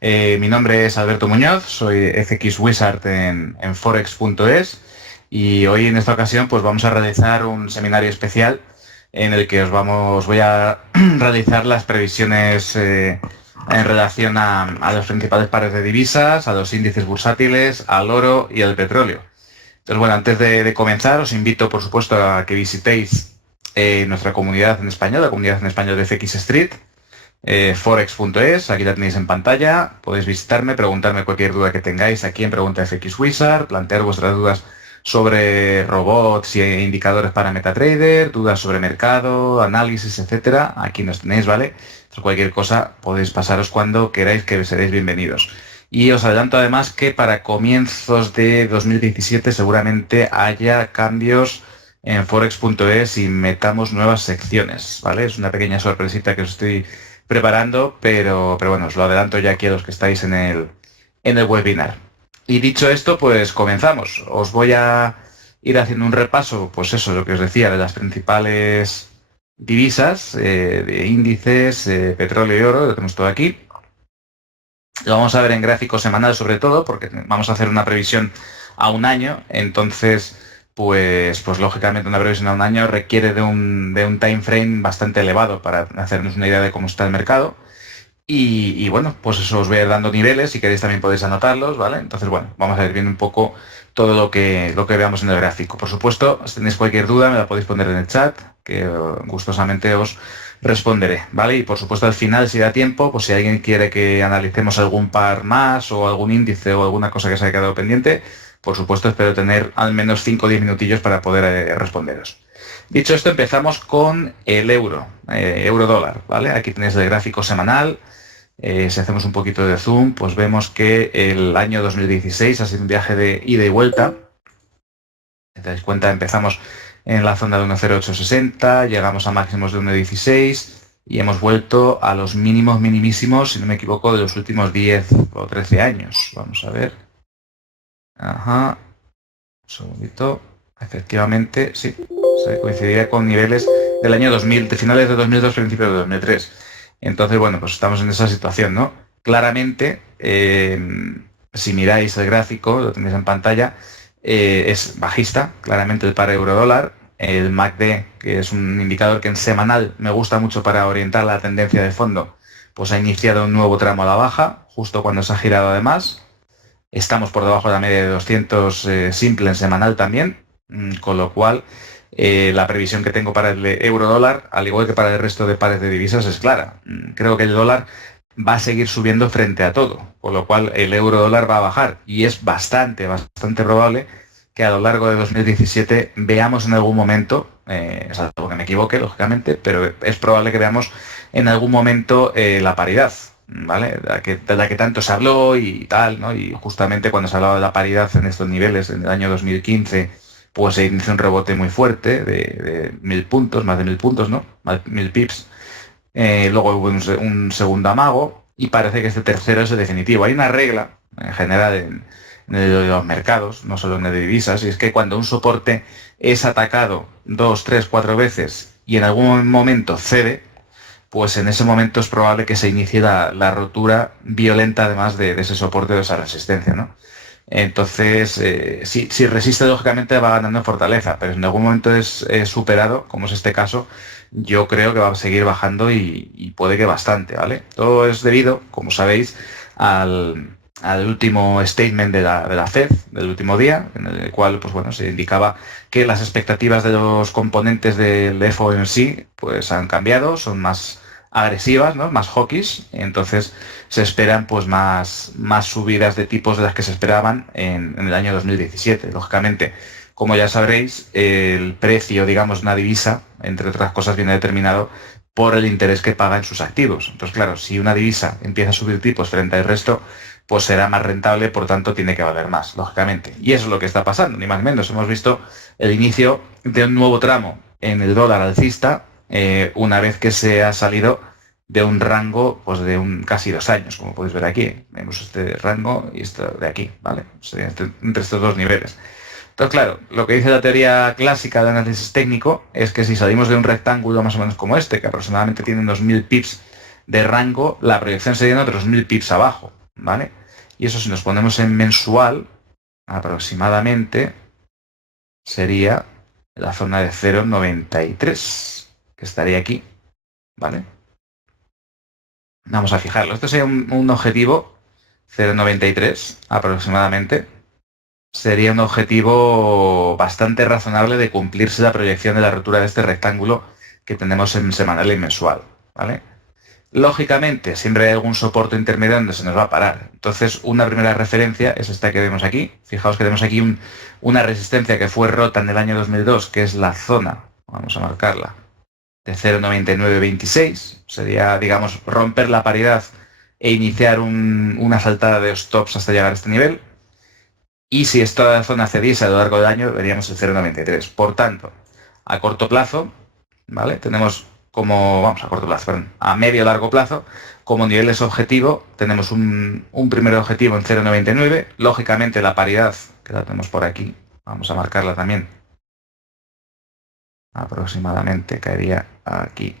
Mi nombre es Alberto Muñoz, soy FX Wizard en Forex.es y hoy en esta ocasión pues vamos a realizar un seminario especial en el que os voy a realizar las previsiones en relación a los principales pares de divisas, a los índices bursátiles, al oro y al petróleo. Entonces, bueno, antes de comenzar, os invito, por supuesto, a que visitéis nuestra comunidad en español, la comunidad en español de FX Street, forex.es, aquí la tenéis en pantalla. Podéis visitarme, preguntarme cualquier duda que tengáis aquí en Pregunta FX Wizard, plantear vuestras dudas sobre robots e indicadores para MetaTrader, dudas sobre mercado, análisis, etcétera. Aquí nos tenéis, ¿vale? Entonces, cualquier cosa podéis pasaros cuando queráis, que seréis bienvenidos. Y os adelanto además que para comienzos de 2017 seguramente haya cambios en forex.es y metamos nuevas secciones, ¿vale? Es una pequeña sorpresita que os estoy preparando, pero bueno, os lo adelanto ya aquí a los que estáis en el webinar. Y dicho esto, pues comenzamos. Os voy a ir haciendo un repaso, pues eso, lo que os decía, de las principales divisas, de índices, petróleo y oro, lo tenemos todo aquí. Lo vamos a ver en gráfico semanal sobre todo, porque vamos a hacer una previsión a un año, entonces, pues lógicamente una previsión a un año requiere de un time frame bastante elevado para hacernos una idea de cómo está el mercado. Y bueno, pues eso os voy a ir dando niveles, si queréis también podéis anotarlos, ¿vale? Entonces, bueno, vamos a ver bien un poco todo lo que veamos en el gráfico. Por supuesto, si tenéis cualquier duda me la podéis poner en el chat, que gustosamente os responderé, ¿vale? Y por supuesto al final, si da tiempo, pues si alguien quiere que analicemos algún par más o algún índice o alguna cosa que se haya quedado pendiente, por supuesto espero tener al menos 5 o 10 minutillos para poder responderos. Dicho esto, empezamos con el euro, euro-dólar, ¿vale? Aquí tenéis el gráfico semanal. Si hacemos un poquito de zoom, pues vemos que el año 2016 ha sido un viaje de ida y vuelta. Si te dais cuenta, empezamos en la zona de 1.0860, llegamos a máximos de 1.16 y hemos vuelto a los mínimos minimísimos, si no me equivoco, de los últimos 10 o 13 años. Vamos a ver. Ajá. Un segundito. Efectivamente, sí. Se coincidiría con niveles del año 2000, de finales de 2002, principios de 2003. Entonces, bueno, pues estamos en esa situación, ¿no? Claramente, si miráis el gráfico, lo tenéis en pantalla, es bajista, claramente el par euro-dólar. El MACD, que es un indicador que en semanal me gusta mucho para orientar la tendencia de fondo, pues ha iniciado un nuevo tramo a la baja, justo cuando se ha girado además. Estamos por debajo de la media de 200 simple en semanal también, con lo cual la previsión que tengo para el euro-dólar, al igual que para el resto de pares de divisas, es clara. Creo que el dólar va a seguir subiendo frente a todo, con lo cual el euro-dólar va a bajar y es bastante probable que a lo largo de 2017 veamos en algún momento, es algo que me equivoque, lógicamente, pero es probable que veamos en algún momento la paridad, ¿vale? De la que tanto se habló y tal, ¿no? Y justamente cuando se hablaba de la paridad en estos niveles, en el año 2015, pues se inició un rebote muy fuerte de 1000 puntos, más de 1000 puntos, ¿no? Más de 1000 pips. Luego hubo un segundo amago y parece que este tercero es el definitivo. Hay una regla en general en los mercados, no solo en el de divisas, y es que cuando un soporte es atacado 2, 3, 4 veces y en algún momento cede, pues en ese momento es probable que se inicie la rotura violenta además de ese soporte, de esa resistencia, ¿no? Entonces, si resiste, lógicamente va ganando en fortaleza, pero en algún momento es superado, como es este caso, yo creo que va a seguir bajando y puede que bastante, ¿vale? Todo es debido, como sabéis, al último statement de la Fed, del último día, en el cual, pues bueno, se indicaba que las expectativas de los componentes del FOMC pues han cambiado, son más agresivas, ¿no? Más hawkish, entonces se esperan pues más subidas de tipos de las que se esperaban en el año 2017. Lógicamente, como ya sabréis, el precio, digamos, de una divisa, entre otras cosas, viene determinado por el interés que paga en sus activos. Entonces, claro, si una divisa empieza a subir tipos frente al resto, pues será más rentable, por tanto tiene que valer más, lógicamente. Y eso es lo que está pasando, ni más ni menos. Hemos visto el inicio de un nuevo tramo en el dólar alcista, una vez que se ha salido de un rango pues de casi 2 años, como podéis ver aquí. Vemos este rango y esto de aquí, ¿vale? O sea, entre estos dos niveles. Entonces, claro, lo que dice la teoría clásica de análisis técnico es que si salimos de un rectángulo más o menos como este, que aproximadamente tiene unos 1000 pips de rango, la proyección sería otros 1000 pips abajo. ¿vale? Y eso, si nos ponemos en mensual, aproximadamente sería la zona de 0,93, que estaría aquí, ¿vale? Vamos a fijarlo. Esto sería un objetivo 0,93 aproximadamente. Sería un objetivo bastante razonable de cumplirse la proyección de la rotura de este rectángulo que tenemos en semanal y mensual, ¿vale? Lógicamente, siempre hay algún soporte intermedio donde se nos va a parar. Entonces, una primera referencia es esta que vemos aquí. Fijaos que tenemos aquí una resistencia que fue rota en el año 2002, que es la zona, vamos a marcarla, de 0,9926. Sería, digamos, romper la paridad e iniciar una saltada de stops hasta llegar a este nivel. Y si esta zona cediese a lo largo del año, veríamos el 0,93. Por tanto, a corto plazo, ¿vale? Tenemos como, vamos, a corto plazo, perdón, a medio largo plazo, como niveles objetivo, tenemos un primer objetivo en 0,99. Lógicamente, la paridad, que la tenemos por aquí, vamos a marcarla también, aproximadamente caería aquí.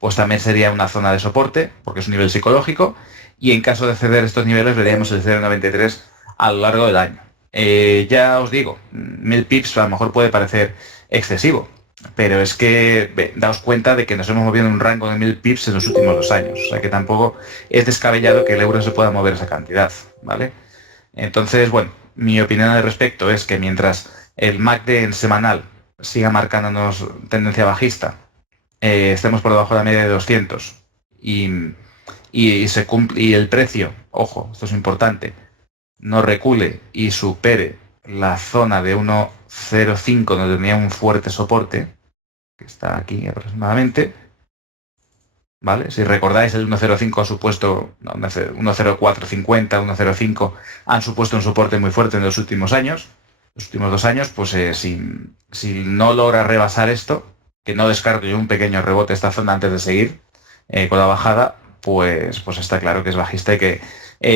Pues también sería una zona de soporte, porque es un nivel psicológico, y en caso de ceder estos niveles veríamos el 0,93 a lo largo del año. Ya os digo, 1000 pips a lo mejor puede parecer excesivo, pero es que daos cuenta de que nos hemos movido en un rango de 1000 pips en los últimos 2 años, o sea que tampoco es descabellado que el euro se pueda mover esa cantidad, ¿vale? Entonces, bueno, mi opinión al respecto es que mientras el MACD en semanal siga marcándonos tendencia bajista, estemos por debajo de la media de 200 y se cumple, y el precio, ojo, esto es importante, no recule y supere la zona de 1,05 donde tenía un fuerte soporte, que está aquí aproximadamente, ¿vale? Si recordáis, el 1,05 ha supuesto, 1,0450, 1,05 han supuesto un soporte muy fuerte en los últimos años, los últimos 2 años, pues si no logra rebasar esto, que no descarto yo un pequeño rebote esta zona antes de seguir con la bajada, pues está claro que es bajista y que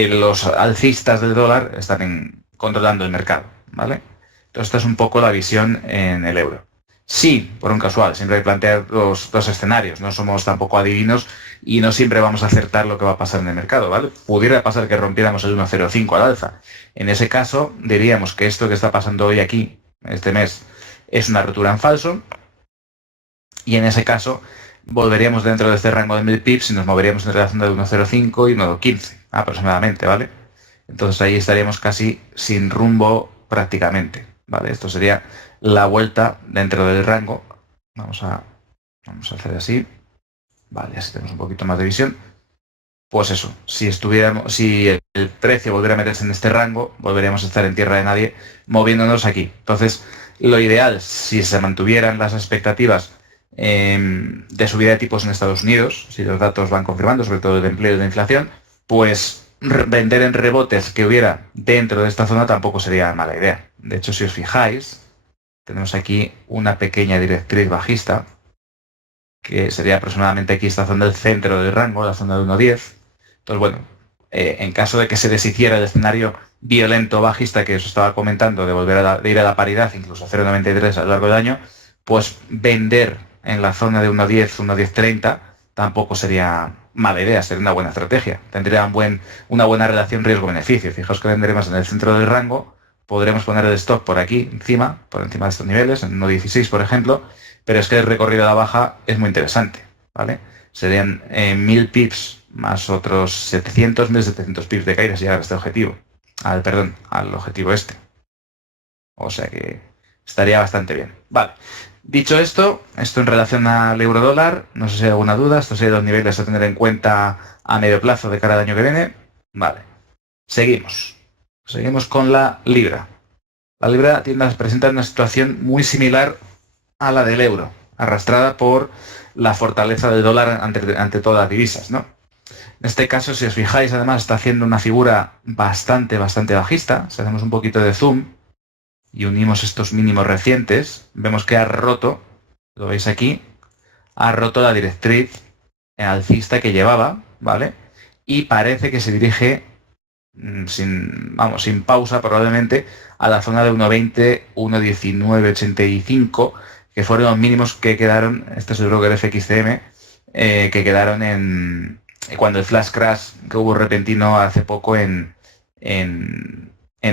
los alcistas del dólar están controlando el mercado, ¿vale? Entonces esta es un poco la visión en el euro. Sí, por un casual, siempre hay que plantear dos escenarios, no somos tampoco adivinos y no siempre vamos a acertar lo que va a pasar en el mercado, ¿vale? Pudiera pasar que rompiéramos el 1,05 al alza. En ese caso, diríamos que esto que está pasando hoy aquí, este mes, es una rotura en falso, y en ese caso volveríamos dentro de este rango de 1000 pips y nos moveríamos en relación de 1,05 y 1,15 aproximadamente, ¿vale? Entonces ahí estaríamos casi sin rumbo prácticamente, ¿vale? Esto sería la vuelta dentro del rango. Vamos a hacer así, vale, así tenemos un poquito más de visión. Pues eso, si el precio volviera a meterse en este rango, volveríamos a estar en tierra de nadie moviéndonos aquí. Entonces, lo ideal, si se mantuvieran las expectativas de subida de tipos en Estados Unidos, si los datos van confirmando, sobre todo de empleo y de inflación, pues vender en rebotes que hubiera dentro de esta zona tampoco sería mala idea. De hecho, si os fijáis, tenemos aquí una pequeña directriz bajista, que sería aproximadamente aquí esta zona del centro del rango, la zona de 1,10. Entonces, bueno, en caso de que se deshiciera el escenario violento bajista que os estaba comentando, de volver de ir a la paridad, incluso a 0,93 a lo largo del año, pues vender en la zona de 1,10, 1,1030 tampoco sería mala idea, sería una buena estrategia. Tendría una buena relación riesgo-beneficio. Fijaos que venderemos en el centro del rango, podremos poner el stop por aquí, por encima de estos niveles, en 1,16 por ejemplo, pero es que el recorrido a la baja es muy interesante, ¿vale? Serían 1000 pips más otros 700, 1700 pips de caída si llegar a este objetivo, al objetivo este. O sea que estaría bastante bien. Vale. Dicho esto en relación al euro dólar, no sé si hay alguna duda, estos serían los niveles a tener en cuenta a medio plazo de cara al año que viene. Vale. Seguimos con la libra. La libra tiende a presentar una situación muy similar a la del euro, arrastrada por la fortaleza del dólar ante todas las divisas, ¿no? En este caso, si os fijáis, además está haciendo una figura bastante bajista. Si hacemos un poquito de zoom y unimos estos mínimos recientes, vemos que ha roto, lo veis aquí, ha roto la directriz alcista que llevaba, ¿vale? Y parece que se dirige sin pausa probablemente a la zona de 1,20, 1,1985, que fueron los mínimos que quedaron, este es el broker FXCM, que quedaron en cuando el flash crash que hubo repentino hace poco en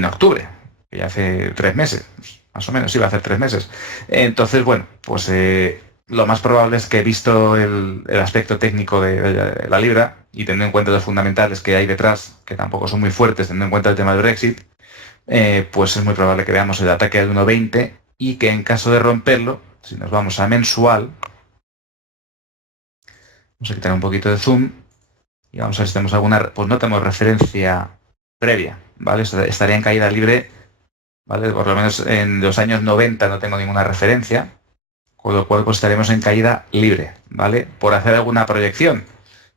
octubre, que ya hace 3 meses, más o menos, iba a hacer 3 meses. Entonces, bueno, pues lo más probable es que, visto el aspecto técnico de la libra y teniendo en cuenta los fundamentales que hay detrás, que tampoco son muy fuertes, teniendo en cuenta el tema del Brexit, pues es muy probable que veamos el ataque al 1.20 y que en caso de romperlo, si nos vamos a mensual, vamos a quitar un poquito de zoom y vamos a ver si tenemos alguna, pues no tenemos referencia previa, ¿vale? Estaría en caída libre, ¿vale? Por lo menos en los años 90 no tengo ninguna referencia, con lo cual pues estaremos en caída libre, ¿vale? Por hacer alguna proyección,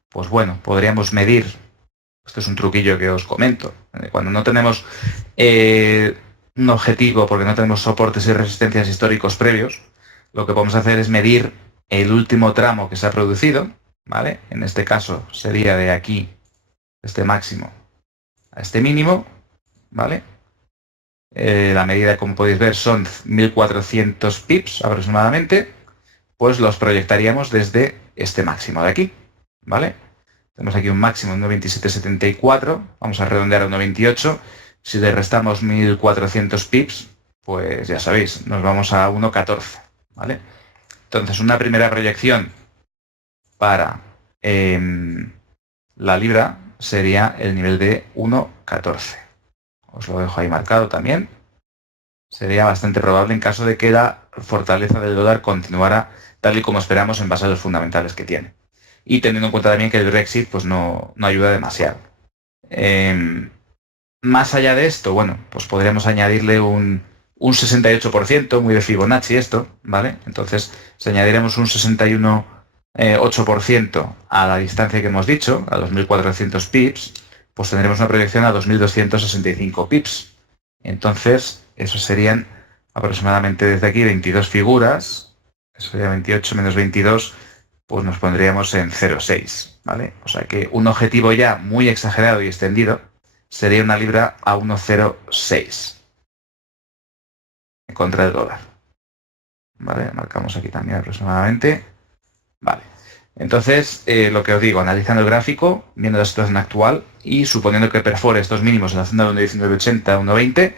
pues bueno, podríamos medir, esto es un truquillo que os comento, cuando no tenemos un objetivo, porque no tenemos soportes y resistencias históricos previos, lo que podemos hacer es medir el último tramo que se ha producido, ¿vale? En este caso sería de aquí, este máximo a este mínimo, ¿vale? La medida, como podéis ver, son 1400 pips aproximadamente, pues los proyectaríamos desde este máximo de aquí, ¿vale? Tenemos aquí un máximo de 1.2774, vamos a redondear a 1.28, si le restamos 1400 pips, pues ya sabéis, nos vamos a 1.14, ¿vale? Entonces, una primera proyección para la libra sería el nivel de 1.14. Os lo dejo ahí marcado también. Sería bastante probable en caso de que la fortaleza del dólar continuara tal y como esperamos en base a los fundamentales que tiene. Y teniendo en cuenta también que el Brexit pues no ayuda demasiado. Más allá de esto, bueno, pues podríamos añadirle un 68%, muy de Fibonacci esto, ¿vale? Entonces, si añadiremos un 61,8% a la distancia que hemos dicho, a 2.400 pips, pues tendremos una proyección a 2.265 pips. Entonces, eso serían aproximadamente desde aquí 22 figuras, eso sería 28 menos 22, pues nos pondríamos en 0,6, ¿vale? O sea que un objetivo ya muy exagerado y extendido sería una libra a 1,06 en contra del dólar. ¿Vale? Marcamos aquí también aproximadamente. Vale. Entonces, lo que os digo, analizando el gráfico, viendo la situación actual y suponiendo que perfore estos mínimos en la zona de 1,1980, 1,20,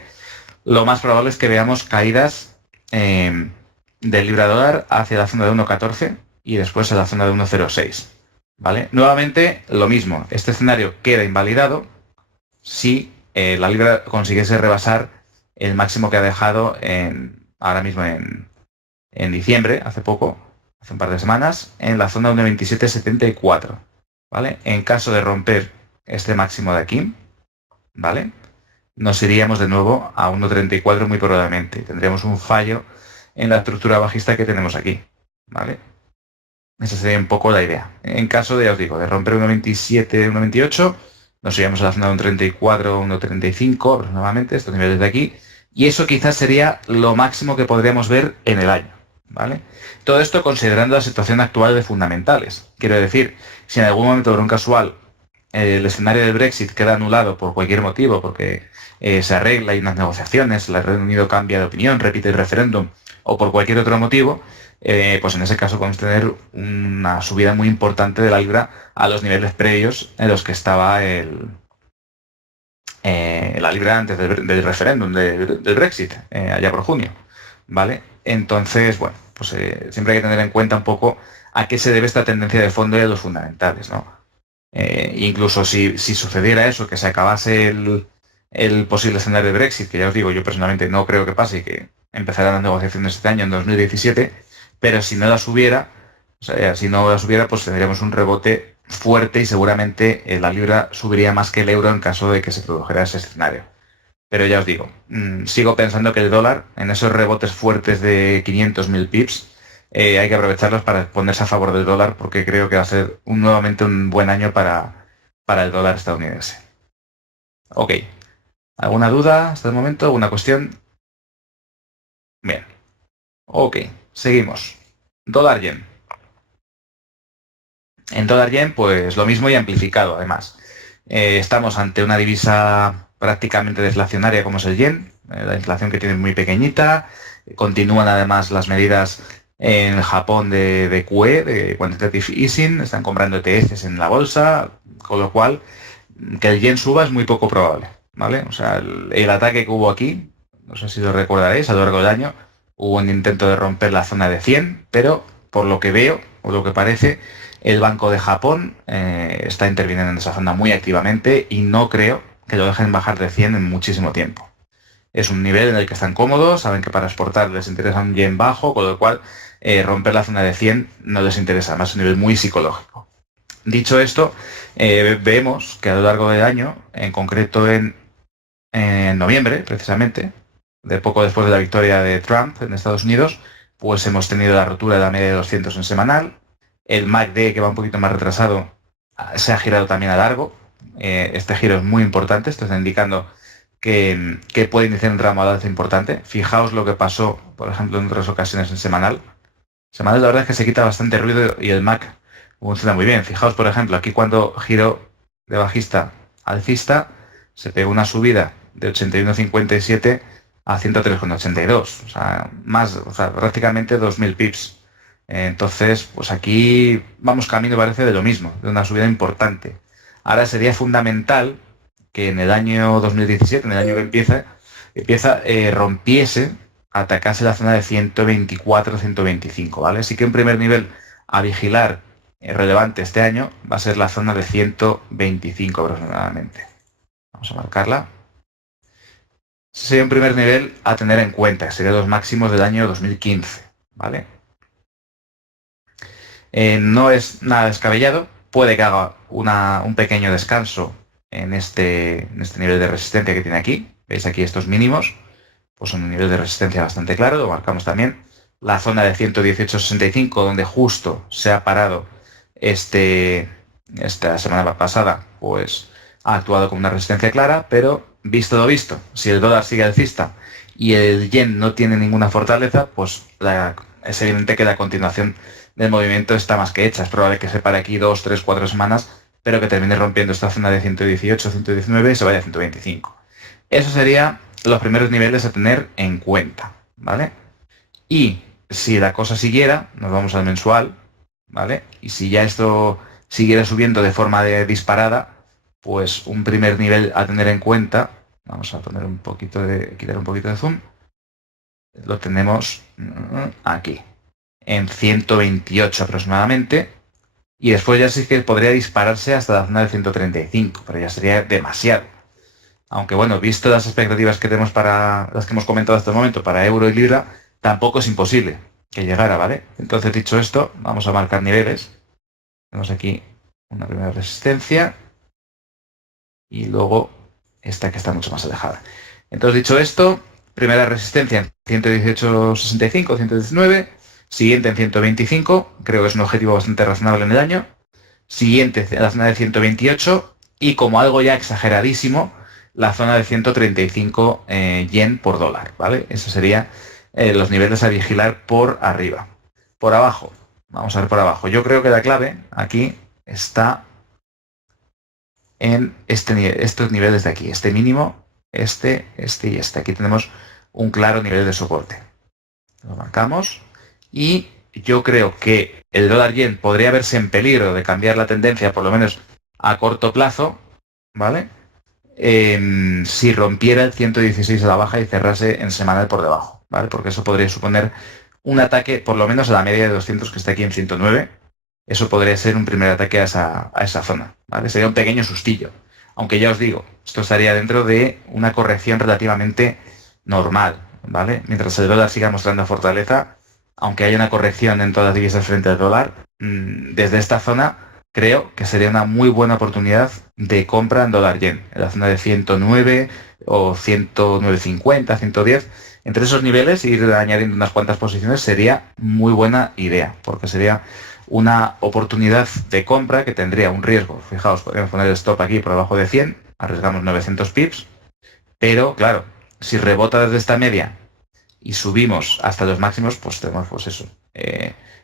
lo más probable es que veamos caídas del libra dólar hacia la zona de 1,14 y después a la zona de 1,06. ¿Vale? Nuevamente, lo mismo. Este escenario queda invalidado si la libra consiguiese rebasar el máximo que ha dejado ahora mismo en diciembre, hace poco, hace un par de semanas, en la zona de 1,2774, ¿vale? En caso de romper este máximo de aquí, ¿vale? Nos iríamos de nuevo a 1,34 muy probablemente. Tendríamos un fallo en la estructura bajista que tenemos aquí, ¿vale? Esa sería un poco la idea. En caso de, ya os digo, de romper 1,27, 1,28, nos iríamos a la zona de 1,34, 1,35 aproximadamente, estos niveles de aquí, y eso quizás sería lo máximo que podríamos ver en el año, ¿vale? Todo esto considerando la situación actual de fundamentales. Quiero decir, si en algún momento por un casual el escenario del Brexit queda anulado por cualquier motivo, porque se arregla, hay unas negociaciones, el Reino Unido cambia de opinión, repite el referéndum, o por cualquier otro motivo, pues en ese caso podemos tener una subida muy importante de la libra a los niveles previos en los que estaba la libra antes del referéndum, del Brexit, allá por junio, ¿vale? Entonces, bueno, pues siempre hay que tener en cuenta un poco a qué se debe esta tendencia de fondo y a los fundamentales, ¿no? Incluso si sucediera eso, que se acabase el posible escenario de Brexit, que ya os digo, yo personalmente no creo que pase y que empezarán las negociaciones este año, en 2017, pero si no las hubiera, pues tendríamos un rebote fuerte y seguramente la libra subiría más que el euro en caso de que se produjera ese escenario. Pero ya os digo, sigo pensando que el dólar, en esos rebotes fuertes de 500.000 pips, hay que aprovecharlos para ponerse a favor del dólar, porque creo que va a ser nuevamente un buen año para el dólar estadounidense. Ok. ¿Alguna duda hasta el momento? ¿Alguna cuestión? Bien. Ok. Seguimos. Dólar yen. En dólar yen, pues lo mismo y amplificado, además. Estamos ante una divisa prácticamente deflacionaria como es el yen. La inflación que tiene es muy pequeñita. Continúan además las medidas En Japón de QE, de Quantitative Easing, están comprando ETFs en la bolsa, con lo cual que el yen suba es muy poco probable, ¿vale? O sea, el ataque que hubo aquí, no sé si lo recordaréis, a lo largo del año, hubo un intento de romper la zona de 100, pero por lo que veo, o lo que parece, el Banco de Japón está interviniendo en esa zona muy activamente y no creo que lo dejen bajar de 100 en muchísimo tiempo. Es un nivel en el que están cómodos, saben que para exportar les interesa un yen bajo, con lo cual romper la zona de 100 no les interesa, más un nivel muy psicológico. Dicho esto, vemos que a lo largo del año, en concreto en noviembre, precisamente, de poco después de la victoria de Trump en Estados Unidos, pues hemos tenido la rotura de la media de 200 en semanal. El MACD, que va un poquito más retrasado, se ha girado también a largo. Este giro es muy importante, esto está indicando que puede iniciar un ramo de alza importante. Fijaos lo que pasó, por ejemplo, en otras ocasiones en semanal. Semanal la verdad es que se quita bastante ruido y el MAC funciona muy bien. Fijaos, por ejemplo, aquí cuando giró de bajista a alcista, se pegó una subida de 81,57 a 103,82. O sea, prácticamente 2.000 pips. Entonces, pues aquí vamos camino, parece, de lo mismo, de una subida importante. Ahora sería fundamental que en el año 2017, en el año que rompiese, atacase la zona de 124-125, ¿vale? Así que un primer nivel a vigilar relevante este año va a ser la zona de 125 aproximadamente. Vamos a marcarla. Ese sería un primer nivel a tener en cuenta, serían los máximos del año 2015, ¿vale? No es nada descabellado, puede que haga un pequeño descanso en este nivel de resistencia que tiene aquí. ¿Veis aquí estos mínimos? Pues son un nivel de resistencia bastante claro, lo marcamos también. La zona de 118,65, donde justo se ha parado esta semana pasada, pues ha actuado como una resistencia clara, pero visto lo visto, si el dólar sigue alcista y el yen no tiene ninguna fortaleza, pues es evidente que la continuación del movimiento está más que hecha. Es probable que se pare aquí 2, 3, 4 semanas, pero que termine rompiendo esta zona de 118, 119 y se vaya a 125. Eso sería los primeros niveles a tener en cuenta, ¿vale? Y si la cosa siguiera, nos vamos al mensual, ¿vale? Y si ya esto siguiera subiendo de forma disparada, pues un primer nivel a tener en cuenta, vamos a poner quitar un poquito de zoom, lo tenemos aquí, en 128 aproximadamente, y después ya sí que podría dispararse hasta la zona de 135, pero ya sería demasiado. Aunque bueno, visto las expectativas que tenemos para las que hemos comentado hasta el momento para euro y libra, tampoco es imposible que llegara, ¿vale? Entonces, dicho esto, vamos a marcar niveles. Tenemos aquí una primera resistencia y luego esta que está mucho más alejada. Entonces, dicho esto, primera resistencia en 118,65, 119, siguiente en 125, creo que es un objetivo bastante razonable en el año, siguiente en la zona de 128 y como algo ya exageradísimo, la zona de 135 yen por dólar, ¿vale? Esos serían los niveles a vigilar por arriba. Por abajo, vamos a ver por abajo. Yo creo que la clave aquí está en estos niveles de aquí, este mínimo, este y este. Aquí tenemos un claro nivel de soporte. Lo marcamos y yo creo que el dólar yen podría verse en peligro de cambiar la tendencia, por lo menos a corto plazo, ¿vale? Si rompiera el 116 a la baja y cerrase en semanal por debajo, ¿vale? Porque eso podría suponer un ataque, por lo menos a la media de 200 que está aquí en 109. Eso podría ser un primer ataque a esa zona, ¿vale? Sería un pequeño sustillo. Aunque ya os digo, esto estaría dentro de una corrección relativamente normal, ¿vale? Mientras el dólar siga mostrando fortaleza, aunque haya una corrección en todas las divisas frente al dólar, desde esta zona creo que sería una muy buena oportunidad de compra en dólar yen, en la zona de 109 o 109.50, 110. Entre esos niveles, ir añadiendo unas cuantas posiciones sería muy buena idea, porque sería una oportunidad de compra que tendría un riesgo. Fijaos, podríamos poner el stop aquí por debajo de 100, arriesgamos 900 pips, pero claro, si rebota desde esta media y subimos hasta los máximos, pues tenemos pues eso,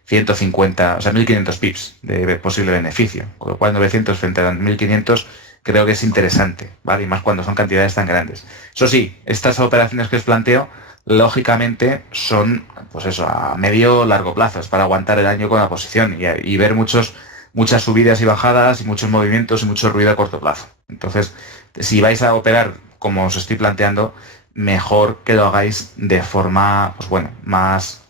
150, o sea, 1.500 pips de posible beneficio, con lo cual 900 frente a 1.500 creo que es interesante, ¿vale? Y más cuando son cantidades tan grandes. Eso sí, estas operaciones que os planteo lógicamente son, pues eso, a medio largo plazo, es para aguantar el año con la posición y ver muchas subidas y bajadas y muchos movimientos y mucho ruido a corto plazo. Entonces, si vais a operar como os estoy planteando, mejor que lo hagáis de forma, pues bueno, más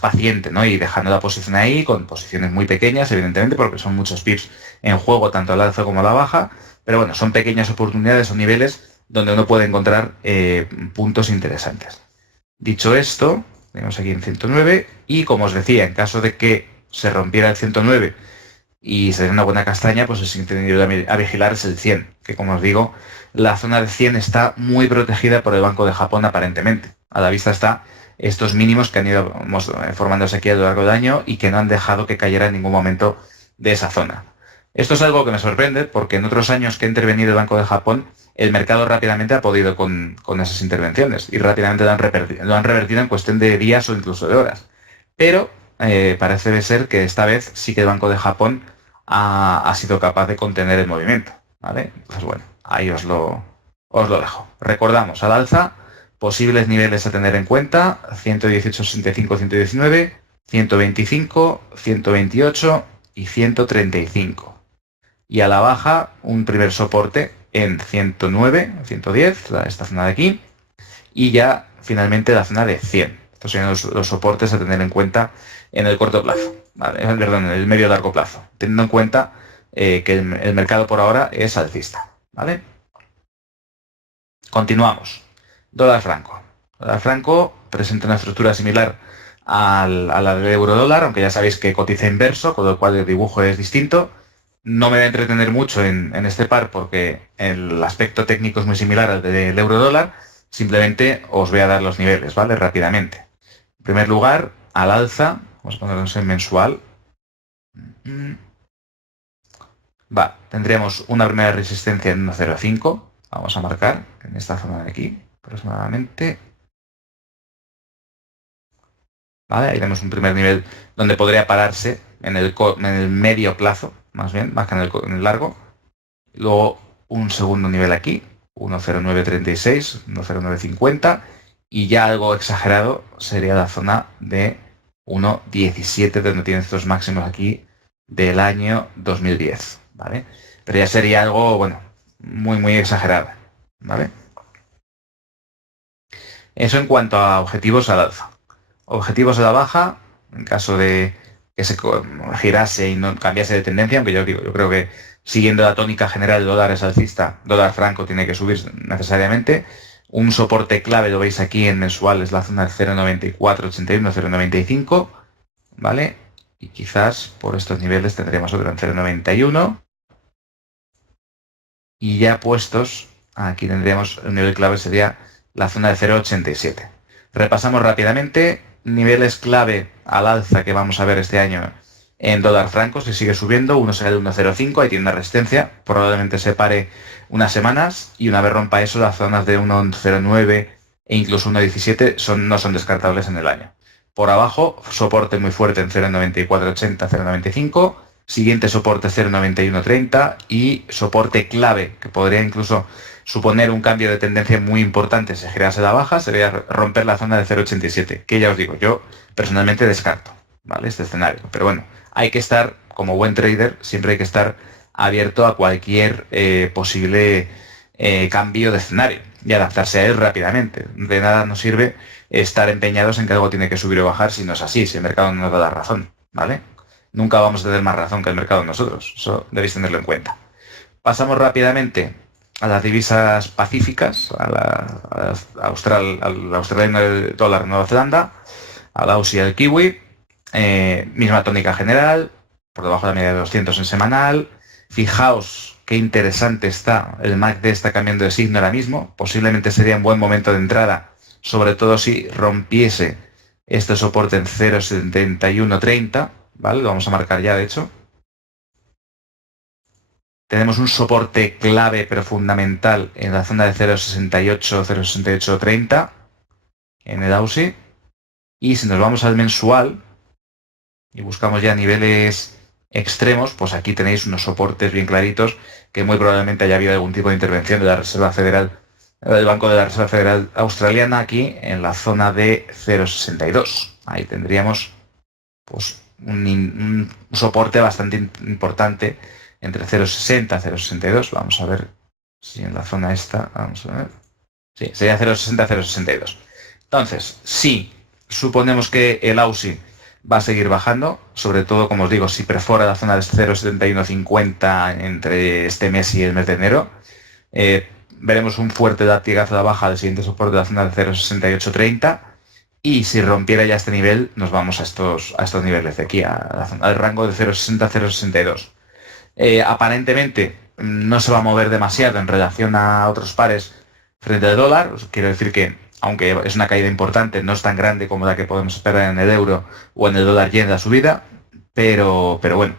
paciente, ¿no? Y dejando la posición ahí, con posiciones muy pequeñas, evidentemente, porque son muchos pips en juego, tanto al alza como a la baja, pero bueno, son pequeñas oportunidades o niveles donde uno puede encontrar puntos interesantes. Dicho esto, tenemos aquí en 109, y como os decía, en caso de que se rompiera el 109 y se dé una buena castaña, pues el siguiente nivel a vigilar es el 100, que como os digo, la zona de 100 está muy protegida por el Banco de Japón aparentemente. A la vista está estos mínimos que han ido formándose aquí a lo largo del año y que no han dejado que cayera en ningún momento de esa zona. Esto es algo que me sorprende porque en otros años que ha intervenido el Banco de Japón, el mercado rápidamente ha podido con esas intervenciones y rápidamente lo han revertido en cuestión de días o incluso de horas. Pero parece ser que esta vez sí que el Banco de Japón ha sido capaz de contener el movimiento, ¿vale? Entonces, bueno, ahí os lo dejo. Recordamos, al alza, posibles niveles a tener en cuenta: 118.65, 119, 125, 128 y 135. Y a la baja, un primer soporte en 109, 110, esta zona de aquí, y ya finalmente la zona de 100. Estos serían los soportes a tener en cuenta en el corto plazo, ¿vale? Perdón, en el medio largo plazo, teniendo en cuenta que el mercado por ahora es alcista, ¿vale? Continuamos. Dólar franco. Dólar franco presenta una estructura similar a la del euro dólar, aunque ya sabéis que cotiza inverso, con lo cual el dibujo es distinto. No me voy a entretener mucho en este par porque el aspecto técnico es muy similar al del euro dólar. Simplemente os voy a dar los niveles, ¿vale? Rápidamente. En primer lugar, al alza, vamos a ponernos en mensual. Tendríamos una primera resistencia en 1.05. Vamos a marcar en esta zona de aquí, aproximadamente. ¿Vale? Ahí vemos un primer nivel donde podría pararse en el medio plazo, más bien, más que en el largo. Luego un segundo nivel aquí, 1.0936, 1.0950, y ya algo exagerado sería la zona de 1.17, donde tiene estos máximos aquí del año 2010, ¿vale? Pero ya sería algo, bueno, muy, muy exagerado, ¿vale? Eso en cuanto a objetivos al alza. Objetivos a la baja, en caso de que se girase y no cambiase de tendencia, aunque yo creo que siguiendo la tónica general, el dólar es alcista, dólar franco tiene que subir necesariamente. Un soporte clave, lo veis aquí en mensual, es la zona del 0.9481, 0.95, ¿vale? Y quizás por estos niveles tendremos otro en 0.91. Y ya puestos, aquí tendríamos un nivel clave, sería la zona de 0.87. Repasamos rápidamente niveles clave al alza que vamos a ver este año en dólar franco. Si sigue subiendo, uno será el 1.05, ahí tiene una resistencia, probablemente se pare unas semanas, y una vez rompa eso, las zonas de 1.09 e incluso 1.17 no son descartables en el año. Por abajo, soporte muy fuerte en 0.9480, 0.95, siguiente soporte 0.9130 y soporte clave, que podría incluso suponer un cambio de tendencia muy importante si girase a la baja, sería romper la zona de 0.87, que ya os digo, yo personalmente descarto, ¿vale? Este escenario. Pero bueno, hay que estar, como buen trader, siempre hay que estar abierto a cualquier posible cambio de escenario y adaptarse a él rápidamente. De nada nos sirve estar empeñados en que algo tiene que subir o bajar si no es así, si el mercado no nos va a dar razón, ¿vale? Nunca vamos a tener más razón que el mercado nosotros, eso debéis tenerlo en cuenta. Pasamos rápidamente a las divisas pacíficas, al australiano, el dólar Nueva Zelanda, al Aussie y al kiwi, misma tónica general, por debajo de la media de 200 en semanal. Fijaos qué interesante está, el MACD está cambiando de signo ahora mismo, posiblemente sería un buen momento de entrada, sobre todo si rompiese este soporte en 0.7130, ¿vale? Lo vamos a marcar ya, de hecho. Tenemos un soporte clave pero fundamental en la zona de 0.68, 0.6830 en el Aussie. Y si nos vamos al mensual y buscamos ya niveles extremos, pues aquí tenéis unos soportes bien claritos que muy probablemente haya habido algún tipo de intervención de la Reserva Federal del Banco de la Reserva Federal Australiana, aquí en la zona de 0,62. Ahí tendríamos pues, un soporte bastante importante entre 0,60 y 0,62. Vamos a ver si en la zona esta, vamos a ver. Sí, sería 0,60 0,62. Entonces, si suponemos que el AUSI va a seguir bajando, sobre todo, como os digo, si perfora la zona de 0,7150 entre este mes y el mes de enero, veremos un fuerte latigazo a la baja del siguiente soporte de la zona de 0,6830 y si rompiera ya este nivel nos vamos a estos niveles de aquí, al rango de 0,60 0,62. Aparentemente no se va a mover demasiado en relación a otros pares frente al dólar. Quiero decir que, aunque es una caída importante, no es tan grande como la que podemos esperar en el euro o en el dólar yen la subida, pero bueno,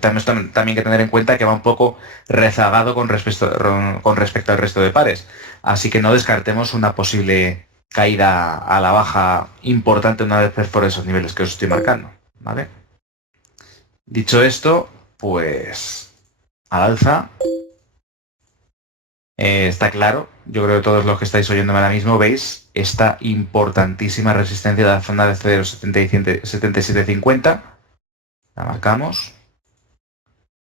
también hay que tener en cuenta que va un poco rezagado con respecto al resto de pares. Así que no descartemos una posible caída a la baja importante una vez por esos niveles que os estoy marcando, ¿vale? Dicho esto, pues al alza. Está claro, yo creo que todos los que estáis oyéndome ahora mismo veis esta importantísima resistencia de la zona de 0,7750. La marcamos.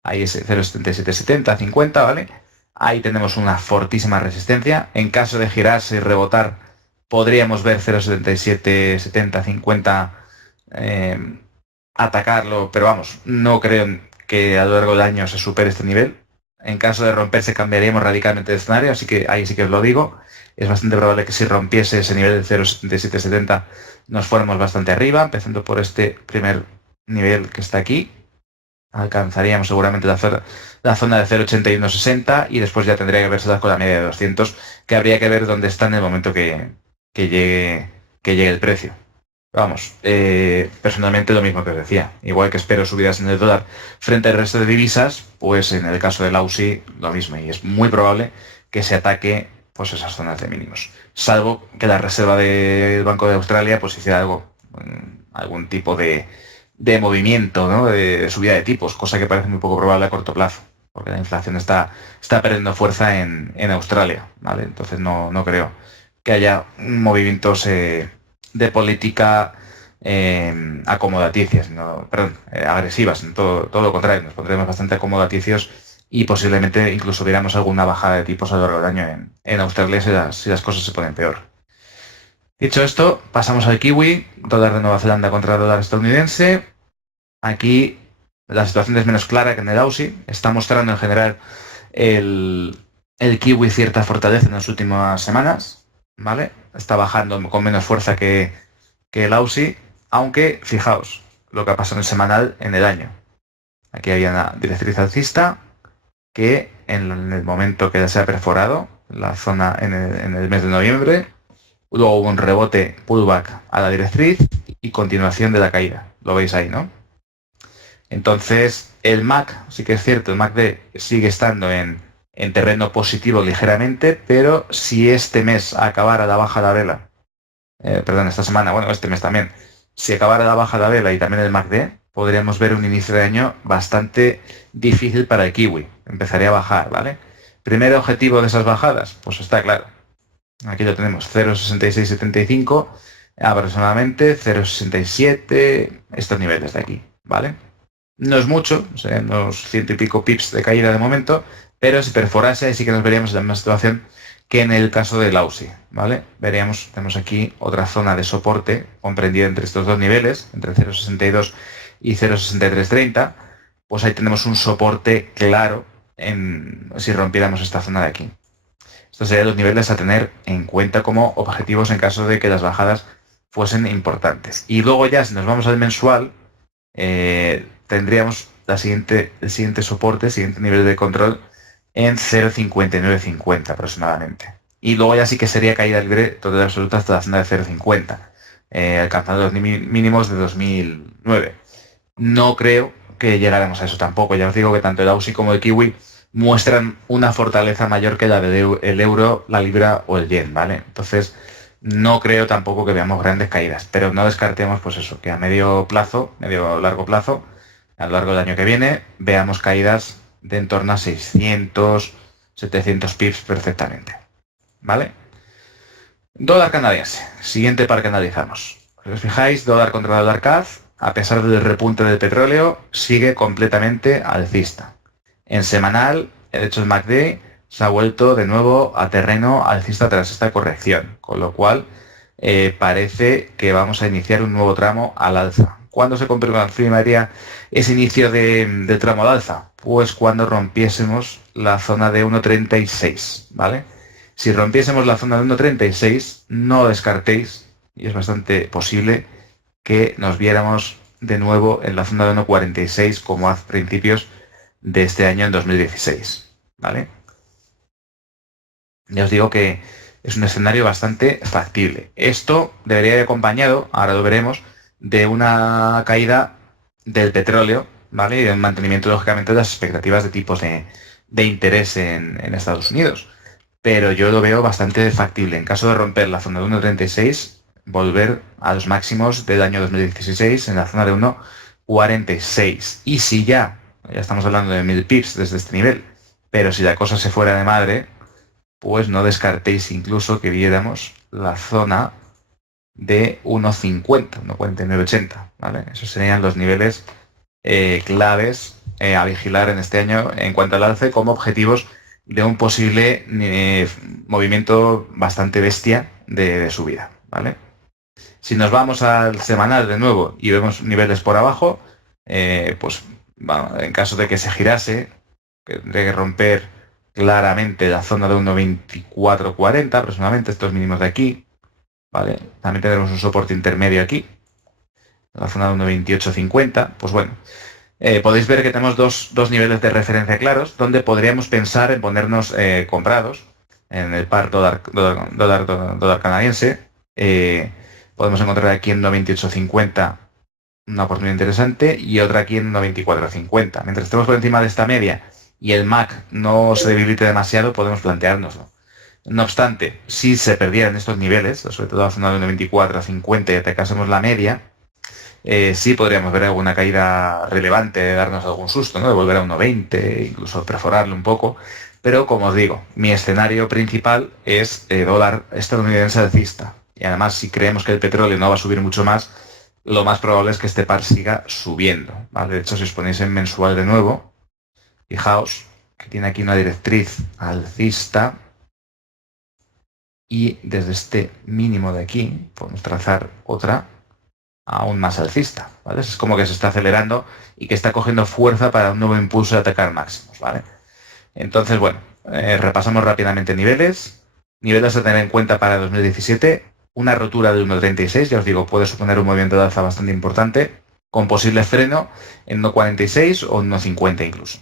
Ahí es 0,7770, 50, ¿vale? Ahí tenemos una fortísima resistencia. En caso de girarse y rebotar, podríamos ver 0,7770, 50 atacarlo, pero vamos, no creo que a lo largo del año se supere este nivel. En caso de romperse cambiaríamos radicalmente de escenario, así que ahí sí que os lo digo. Es bastante probable que si rompiese ese nivel de 0,7770 nos fuéramos bastante arriba, empezando por este primer nivel que está aquí. Alcanzaríamos seguramente la zona de 0,8160 y después ya tendría que verse con la media de 200, que habría que ver dónde está en el momento que llegue el precio. Vamos, personalmente lo mismo que os decía. Igual que espero subidas en el dólar frente al resto de divisas, pues en el caso del AUSI lo mismo. Y es muy probable que se ataque pues esas zonas de mínimos. Salvo que la reserva del Banco de Australia pues hiciera algún tipo de movimiento, ¿no? De subida de tipos, cosa que parece muy poco probable a corto plazo. Porque la inflación está perdiendo fuerza en Australia, ¿vale? Entonces no creo que haya movimientos de política acomodaticias, agresivas, todo lo contrario, nos pondremos bastante acomodaticios y posiblemente incluso viéramos alguna bajada de tipos a lo largo del año en Australia si las cosas se ponen peor. Dicho esto, pasamos al kiwi, dólar de Nueva Zelanda contra el dólar estadounidense. Aquí la situación es menos clara que en el AUSI, está mostrando en general el kiwi cierta fortaleza en las últimas semanas, ¿vale? Está bajando con menos fuerza que el AUSI, aunque fijaos lo que ha pasado en el semanal en el año. Aquí había una directriz alcista que en el momento que se ha perforado la zona en el mes de noviembre, luego hubo un rebote pullback a la directriz y continuación de la caída. Lo veis ahí, ¿no? Entonces el MAC, sí que es cierto, el MACD sigue estando en terreno positivo ligeramente, pero si este mes acabara la baja de la vela, esta semana, bueno, este mes también, si acabara la baja de la vela y también el MACD, podríamos ver un inicio de año bastante difícil para el kiwi. Empezaría a bajar, ¿vale? Primer objetivo de esas bajadas, pues está claro. Aquí lo tenemos, 0,6675 aproximadamente, 0,67, estos niveles de aquí, ¿vale? No es mucho, o sea, unos 100 y pico pips de caída de momento, pero si perforase ahí sí que nos veríamos en la misma situación que en el caso del AUSI, ¿vale? Tenemos aquí otra zona de soporte comprendida entre estos dos niveles, entre 0,62 y 0,6330, pues ahí tenemos un soporte claro si rompiéramos esta zona de aquí. Estos serían los niveles a tener en cuenta como objetivos en caso de que las bajadas fuesen importantes. Y luego ya, si nos vamos al mensual, tendríamos el siguiente soporte, el siguiente nivel de control en 0,5950 aproximadamente. Y luego ya sí que sería caída libre total absoluta hasta la zona de 0,50, alcanzando los mínimos de 2009. No creo que llegáramos a eso tampoco. Ya os digo que tanto el AUSI como el kiwi muestran una fortaleza mayor que la del euro, la libra o el yen, ¿vale? Entonces no creo tampoco que veamos grandes caídas, pero no descartemos pues eso, que a medio largo plazo, a lo largo del año que viene, veamos caídas de en torno a 600, 700 pips perfectamente, ¿vale? Dólar canadiense, siguiente par que analizamos. Si os fijáis, dólar contra dólar CAD, a pesar del repunte del petróleo, sigue completamente alcista. En semanal, el hecho del MACD se ha vuelto de nuevo a terreno alcista tras esta corrección, con lo cual parece que vamos a iniciar un nuevo tramo al alza. ¿Cuándo se confirmaría ese inicio del tramo al alza? Pues cuando rompiésemos la zona de 1.36, ¿vale? Si rompiésemos la zona de 1.36, no descartéis, y es bastante posible, que nos viéramos de nuevo en la zona de 1.46 como a principios de este año en 2016, ¿vale? Ya os digo que es un escenario bastante factible. Esto debería ir acompañado, ahora lo veremos, de una caída del petróleo, ¿vale? Y del mantenimiento, lógicamente, de las expectativas de tipos de interés en Estados Unidos. Pero yo lo veo bastante factible. En caso de romper la zona de 1.36, volver a los máximos del año 2016 en la zona de 1.46. Y si ya estamos hablando de 1000 pips desde este nivel, pero si la cosa se fuera de madre, pues no descartéis incluso que viéramos la zona de 1.50, 1.4980, ¿vale? Esos serían los niveles claves a vigilar en este año en cuanto al alce como objetivos de un posible movimiento bastante bestia de subida, ¿vale? Si nos vamos al semanal de nuevo y vemos niveles por abajo, pues bueno, en caso de que se girase, tendría que romper claramente la zona de 1.2440 aproximadamente, estos mínimos de aquí, ¿vale? También tendremos un soporte intermedio aquí, la zona de 1.2850, pues bueno. Podéis ver que tenemos dos niveles de referencia claros donde podríamos pensar en ponernos comprados en el par dólar canadiense. Podemos encontrar aquí en 1.2850 una oportunidad interesante y otra aquí en 1.2450. Mientras estemos por encima de esta media y el MAC no se debilite demasiado, podemos planteárnoslo. No obstante, si se perdieran estos niveles, sobre todo la zona de 1.2450 y atacásemos la media, sí podríamos ver alguna caída relevante, de darnos algún susto, ¿no? De volver a 1.20, incluso perforarlo un poco. Pero, como os digo, mi escenario principal es dólar estadounidense alcista. Y además, si creemos que el petróleo no va a subir mucho más, lo más probable es que este par siga subiendo, ¿vale? De hecho, si os ponéis en mensual de nuevo, fijaos que tiene aquí una directriz alcista y desde este mínimo de aquí podemos trazar otra aún más alcista, ¿vale? Es como que se está acelerando y que está cogiendo fuerza para un nuevo impulso de atacar máximos, ¿vale? Entonces, bueno, repasamos rápidamente niveles. Niveles a tener en cuenta para 2017. Una rotura de 1.36, ya os digo, puede suponer un movimiento de alza bastante importante, con posible freno en 1.46 o 1.50 incluso.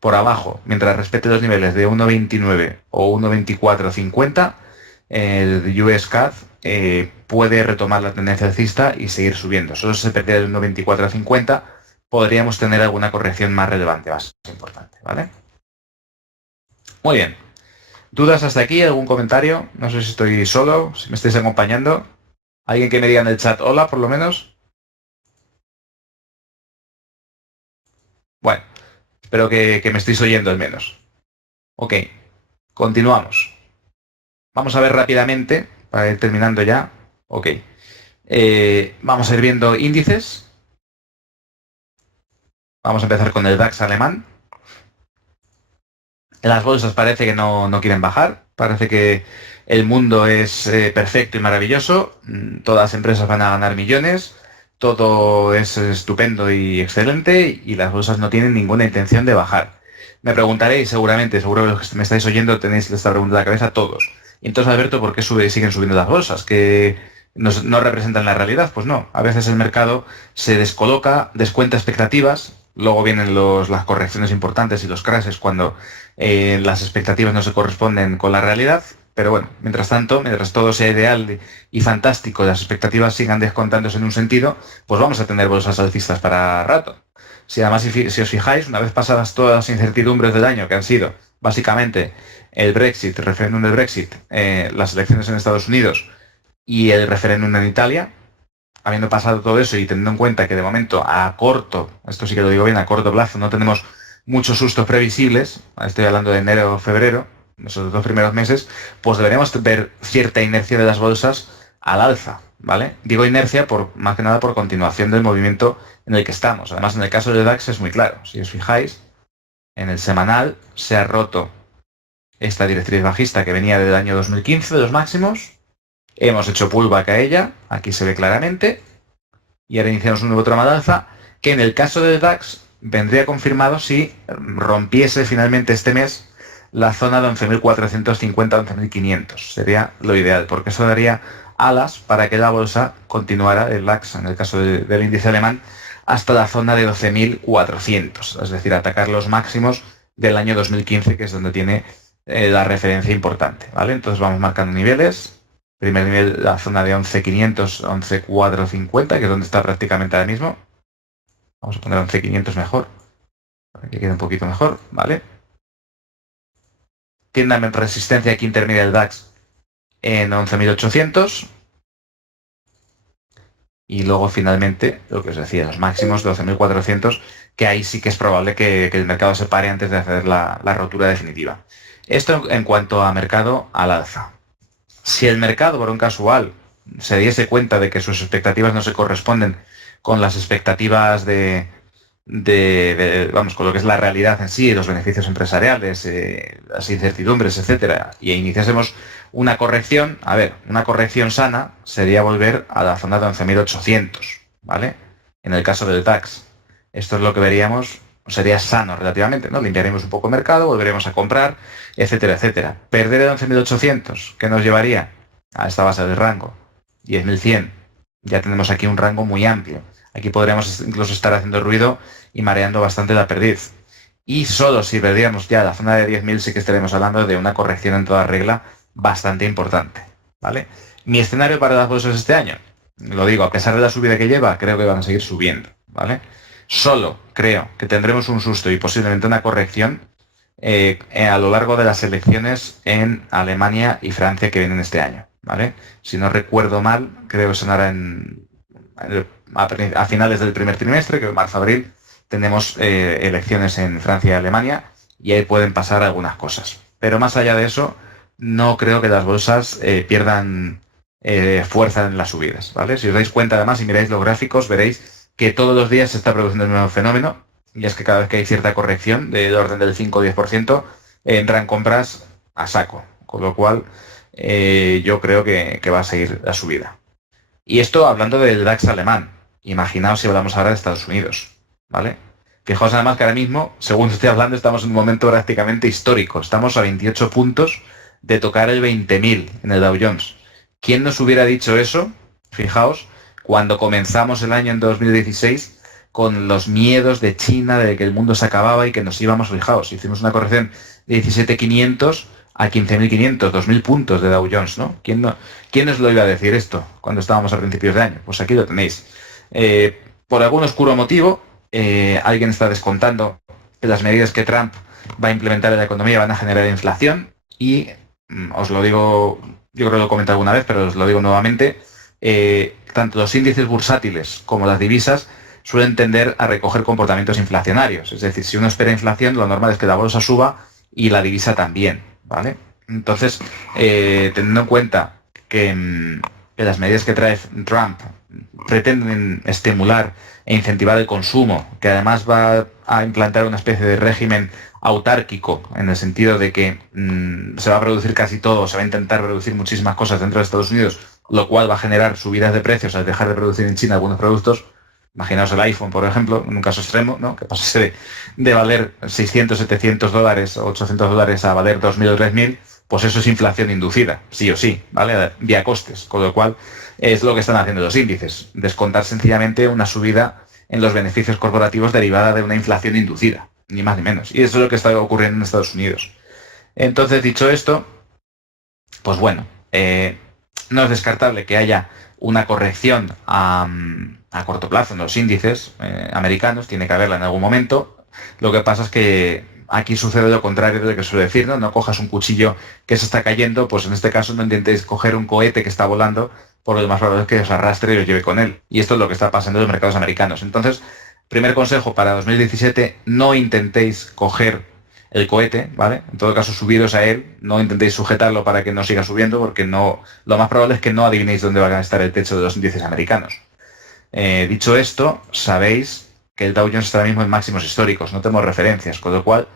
Por abajo, mientras respete los niveles de 1.29 o 1.2450, el US CAD puede retomar la tendencia alcista y seguir subiendo. Solo si se perdiera el 1.2450 podríamos tener alguna corrección más relevante, más importante, ¿vale? Muy bien. ¿Dudas hasta aquí? ¿Algún comentario? No sé si estoy solo, si me estáis acompañando. ¿Alguien que me diga en el chat hola, por lo menos? Bueno, espero que me estéis oyendo al menos. Ok, continuamos. Vamos a ver rápidamente, para ir terminando ya. Ok. Vamos a ir viendo índices. Vamos a empezar con el DAX alemán. Las bolsas parece que no quieren bajar. Parece que el mundo es perfecto y maravilloso. Todas las empresas van a ganar millones. Todo es estupendo y excelente. Y las bolsas no tienen ninguna intención de bajar. Me preguntaréis seguramente, seguro que los que me estáis oyendo tenéis esta pregunta en la cabeza todos. Y entonces, Alberto, ¿por qué siguen subiendo las bolsas? ¿Que no representan la realidad? Pues no. A veces el mercado se descoloca, descuenta expectativas. Luego vienen las correcciones importantes y los crashes cuando las expectativas no se corresponden con la realidad. Pero bueno, mientras tanto, mientras todo sea ideal y fantástico y las expectativas sigan descontándose en un sentido, pues vamos a tener bolsas alcistas para rato. Si además, si os fijáis, una vez pasadas todas las incertidumbres del año, que han sido básicamente el Brexit, el referéndum del Brexit, las elecciones en Estados Unidos y el referéndum en Italia, habiendo pasado todo eso y teniendo en cuenta que de momento a corto, esto sí que lo digo bien, a corto plazo no tenemos muchos sustos previsibles, estoy hablando de enero o febrero, esos 2 primeros meses, pues deberemos ver cierta inercia de las bolsas al alza, ¿vale? Digo inercia más que nada por continuación del movimiento en el que estamos. Además, en el caso del DAX es muy claro. Si os fijáis, en el semanal se ha roto esta directriz bajista que venía del año 2015, de los máximos. Hemos hecho pullback a ella, aquí se ve claramente, y ahora iniciamos un nuevo tramo de alza, que en el caso del DAX vendría confirmado si rompiese finalmente este mes la zona de 11.450 a 11.500. Sería lo ideal, porque eso daría alas para que la bolsa continuara, el DAX, en el caso del índice alemán, hasta la zona de 12.400, es decir, atacar los máximos del año 2015, que es donde tiene la referencia importante, ¿vale? Entonces vamos marcando niveles. Primer nivel, la zona de 11.500, 11.450, que es donde está prácticamente ahora mismo. Vamos a poner 11.500 mejor, para que quede un poquito mejor, ¿vale? Tienda de resistencia, aquí intermedia el DAX en 11.800. Y luego finalmente, lo que os decía, los máximos de 12.400, que ahí sí que es probable que el mercado se pare antes de hacer la rotura definitiva. Esto en cuanto a mercado al alza. Si el mercado, por un casual, se diese cuenta de que sus expectativas no se corresponden con las expectativas vamos, con lo que es la realidad en sí, los beneficios empresariales, las incertidumbres, etcétera, y iniciásemos una corrección, una corrección sana sería volver a la zona de 11.800, ¿vale? En el caso del DAX. Esto es lo que veríamos, sería sano relativamente, ¿no? Limpiaremos un poco el mercado, volveremos a comprar, etcétera, etcétera. Perder el 11.800, ¿qué nos llevaría? A esta base del rango, 10.100. Ya tenemos aquí un rango muy amplio. Aquí podríamos incluso estar haciendo ruido y mareando bastante la perdiz. Y solo si perdiéramos ya la zona de 10.000 sí que estaremos hablando de una corrección en toda regla bastante importante, ¿vale? Mi escenario para las bolsas este año, lo digo, a pesar de la subida que lleva, creo que van a seguir subiendo, ¿vale? Solo creo que tendremos un susto y posiblemente una corrección a lo largo de las elecciones en Alemania y Francia que vienen este año, ¿vale? Si no recuerdo mal, creo que sonará a finales del primer trimestre, que en marzo-abril, tenemos elecciones en Francia y Alemania y ahí pueden pasar algunas cosas. Pero más allá de eso, no creo que las bolsas pierdan fuerza en las subidas, ¿vale? Si os dais cuenta además y miráis los gráficos, veréis que todos los días se está produciendo el nuevo fenómeno, y es que cada vez que hay cierta corrección del orden del 5 o 10%, entran compras a saco, con lo cual yo creo que va a seguir la subida. Y esto hablando del DAX alemán. Imaginaos si hablamos ahora de Estados Unidos, ¿vale? Fijaos además que ahora mismo, según estoy hablando, estamos en un momento prácticamente histórico. Estamos a 28 puntos de tocar el 20.000 en el Dow Jones. ¿Quién nos hubiera dicho eso? Fijaos, cuando comenzamos el año en 2016 con los miedos de China, de que el mundo se acababa y que nos íbamos, fijaos, hicimos una corrección de 17.500 a 15.500, 2.000 puntos de Dow Jones, ¿no? ¿Quién nos lo iba a decir esto cuando estábamos a principios de año? Pues aquí lo tenéis. Por algún oscuro motivo, alguien está descontando que las medidas que Trump va a implementar en la economía van a generar inflación y, os lo digo, yo creo que lo he comentado alguna vez, pero os lo digo nuevamente, tanto los índices bursátiles como las divisas suelen tender a recoger comportamientos inflacionarios. Es decir, si uno espera inflación, lo normal es que la bolsa suba y la divisa también, ¿vale? Entonces, teniendo en cuenta que las medidas que trae Trump pretenden estimular e incentivar el consumo, que además va a implantar una especie de régimen autárquico, en el sentido de que se va a producir casi todo, se va a intentar producir muchísimas cosas dentro de Estados Unidos, lo cual va a generar subidas de precios al dejar de producir en China algunos productos. Imaginaos el iPhone, por ejemplo, en un caso extremo, ¿no? Que pasase de valer 600, 700 dólares o 800 dólares a valer 2.000 o 3.000, pues eso es inflación inducida, sí o sí, ¿vale? Vía costes, con lo cual es lo que están haciendo los índices, descontar sencillamente una subida en los beneficios corporativos derivada de una inflación inducida, ni más ni menos. Y eso es lo que está ocurriendo en Estados Unidos. Entonces, dicho esto, pues bueno, no es descartable que haya una corrección a corto plazo en los índices americanos, tiene que haberla en algún momento. Lo que pasa es que aquí sucede lo contrario de lo que suele decir, ¿no? No cojas un cuchillo que se está cayendo, pues en este caso no intentéis coger un cohete que está volando, por lo más probable es que os arrastre y os lleve con él. Y esto es lo que está pasando en los mercados americanos. Entonces, primer consejo para 2017, no intentéis coger el cohete, ¿vale? En todo caso, subiros a él, no intentéis sujetarlo para que no siga subiendo, porque no, lo más probable es que no adivinéis dónde va a estar el techo de los índices americanos. Dicho esto, sabéis que el Dow Jones está ahora mismo en máximos históricos, no tenemos referencias, con lo cual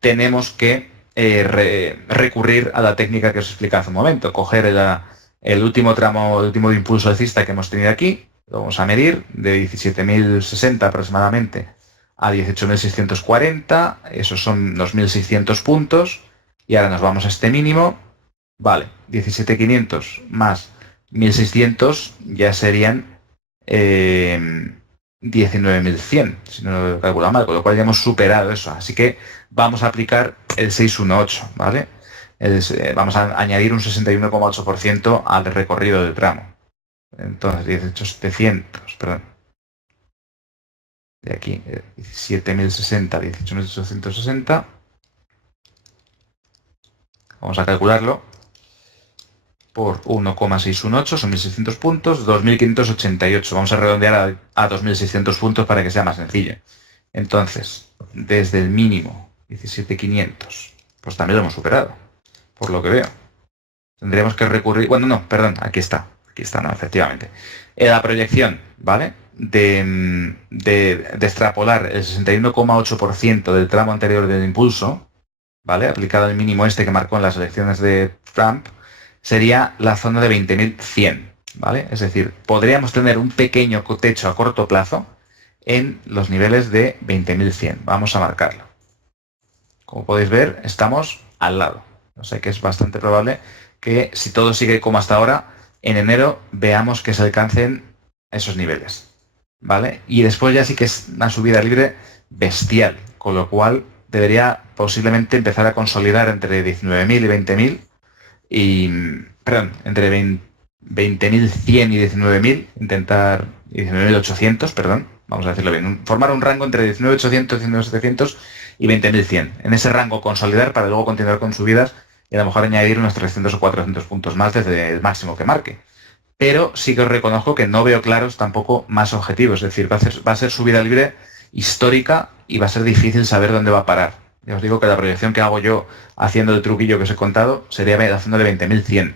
tenemos que recurrir a la técnica que os explicaba hace un momento, coger el último tramo, el último impulso alcista que hemos tenido aquí, lo vamos a medir de 17.060 aproximadamente a 18.640, esos son los 1.600 puntos, y ahora nos vamos a este mínimo, vale, 17.500 más 1.600 ya serían 19.100, si no lo calculo mal, con lo cual ya hemos superado eso, así que vamos a aplicar el 618, ¿vale? Vamos a añadir un 61,8% al recorrido del tramo. Entonces, 18.700, perdón. De aquí, 17.060, 18.860. Vamos a calcularlo por 1,618, son 1.600 puntos, 2.588. Vamos a redondear a 2.600 puntos para que sea más sencillo. Entonces, desde el mínimo, 17.500, pues también lo hemos superado, por lo que veo. Tendríamos que recurrir... Bueno, no, perdón, aquí está, no, efectivamente. La proyección, ¿vale? De extrapolar el 61,8% del tramo anterior del impulso, ¿vale? Aplicado al mínimo este que marcó en las elecciones de Trump, sería la zona de 20.100, ¿vale? Es decir, podríamos tener un pequeño techo a corto plazo en los niveles de 20.100. Vamos a marcarlo. Como podéis ver, estamos al lado. O sea que es bastante probable que, si todo sigue como hasta ahora, en enero veamos que se alcancen esos niveles, ¿vale? Y después ya sí que es una subida libre bestial, con lo cual debería posiblemente empezar a consolidar entre 19.000 y 20.000, perdón, entre 20.100 y 19.000, intentar 19.800, perdón, vamos a decirlo bien, formar un rango entre 19.800, 19.700 y 20.100. En ese rango consolidar para luego continuar con subidas y a lo mejor añadir unos 300 o 400 puntos más desde el máximo que marque. Pero sí que os reconozco que no veo claros tampoco más objetivos, es decir, va a ser subida libre histórica y va a ser difícil saber dónde va a parar. Ya os digo que la proyección que hago yo haciendo el truquillo que os he contado sería haciéndole 20.100,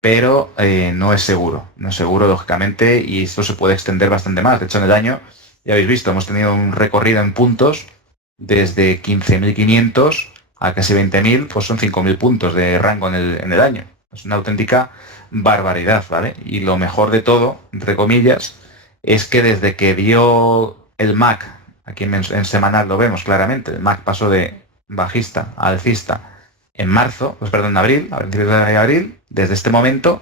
pero no es seguro, lógicamente, y esto se puede extender bastante más. De hecho, en el año, ya habéis visto, hemos tenido un recorrido en puntos desde 15.500 a casi 20.000, pues son 5.000 puntos de rango en el año. Es una auténtica barbaridad, ¿vale? Y lo mejor de todo, entre comillas, es que desde que dio el MAC, aquí en semanal lo vemos claramente, el MAC pasó de bajista a alcista en abril, a principios de abril, desde este momento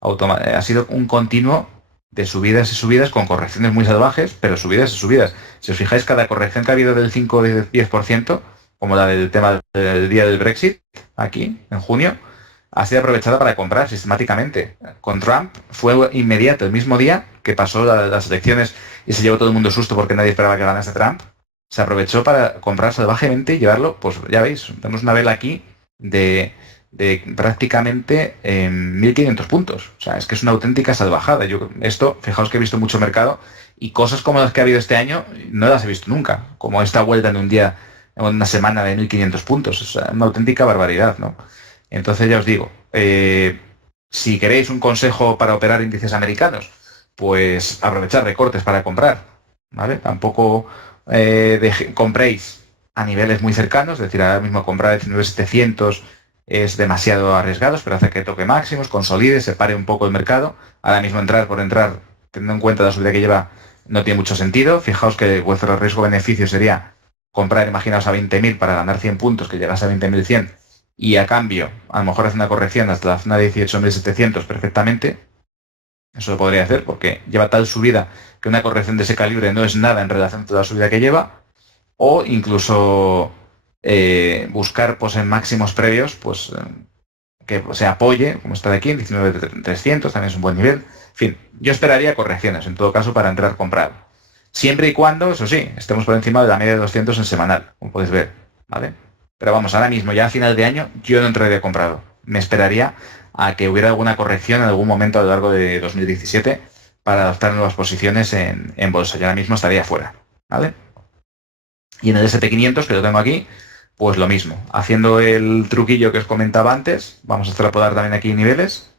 ha sido un continuo de subidas y subidas con correcciones muy salvajes, pero subidas y subidas. Si os fijáis, cada corrección que ha habido del 5 o 10%, como la del tema del día del Brexit, aquí, en junio, ha sido aprovechada para comprar sistemáticamente. Con Trump fue inmediato, el mismo día que pasó las elecciones y se llevó todo el mundo susto porque nadie esperaba que ganase Trump, se aprovechó para comprar salvajemente y llevarlo, pues ya veis, tenemos una vela aquí de prácticamente 1.500 puntos. O sea, es que es una auténtica salvajada. Esto, fijaos que he visto mucho mercado y cosas como las que ha habido este año no las he visto nunca, como esta vuelta en un día, en una semana de 1.500 puntos. Es una auténtica barbaridad, ¿no? Entonces ya os digo, si queréis un consejo para operar índices americanos, pues aprovechar recortes para comprar, ¿vale? Tampoco compréis a niveles muy cercanos, es decir, ahora mismo comprar el 19.700 es demasiado arriesgado, pero hace que toque máximos, consolide, separe un poco el mercado. Ahora mismo entrar por entrar, teniendo en cuenta la subida que lleva, no tiene mucho sentido. Fijaos que vuestro riesgo-beneficio sería comprar, imaginaos, a 20.000 para ganar 100 puntos, que llegase a 20.100, y a cambio, a lo mejor hace una corrección hasta la zona de 18.700 perfectamente. Eso lo podría hacer porque lleva tal subida que una corrección de ese calibre no es nada en relación a toda la subida que lleva. O incluso buscar pues, en máximos previos pues, que se apoye, como está de aquí, en 19.300, también es un buen nivel. En fin, yo esperaría correcciones, en todo caso, para entrar comprado. Siempre y cuando, eso sí, estemos por encima de la media de 200 en semanal, como podéis ver, ¿vale? Pero vamos, ahora mismo, ya a final de año, yo no entraría comprado. Me esperaría a que hubiera alguna corrección en algún momento a lo largo de 2017 para adoptar nuevas posiciones en bolsa. Yo ahora mismo estaría fuera. ¿vale? Y en el SP500, que lo tengo aquí, pues lo mismo. Haciendo el truquillo que os comentaba antes, vamos a extrapolar también aquí niveles.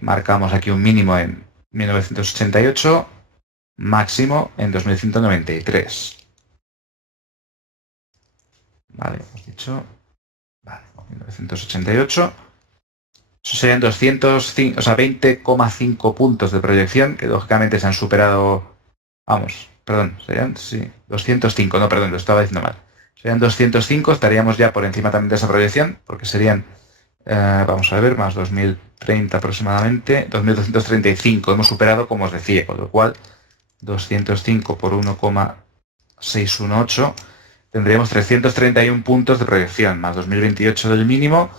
Marcamos aquí un mínimo en 1988, máximo en 2193. Vale, hemos dicho... Vale, 1988. Eso serían 205, o sea, 20,5 puntos de proyección, que lógicamente se han superado... Vamos, perdón, serían, sí, 205, no, perdón, lo estaba diciendo mal. Serían 205, estaríamos ya por encima también de esa proyección, porque serían, vamos a ver, más 2030 aproximadamente, 2235, hemos superado, como os decía, con lo cual 205 por 1,618, tendríamos 331 puntos de proyección, más 2028 del mínimo,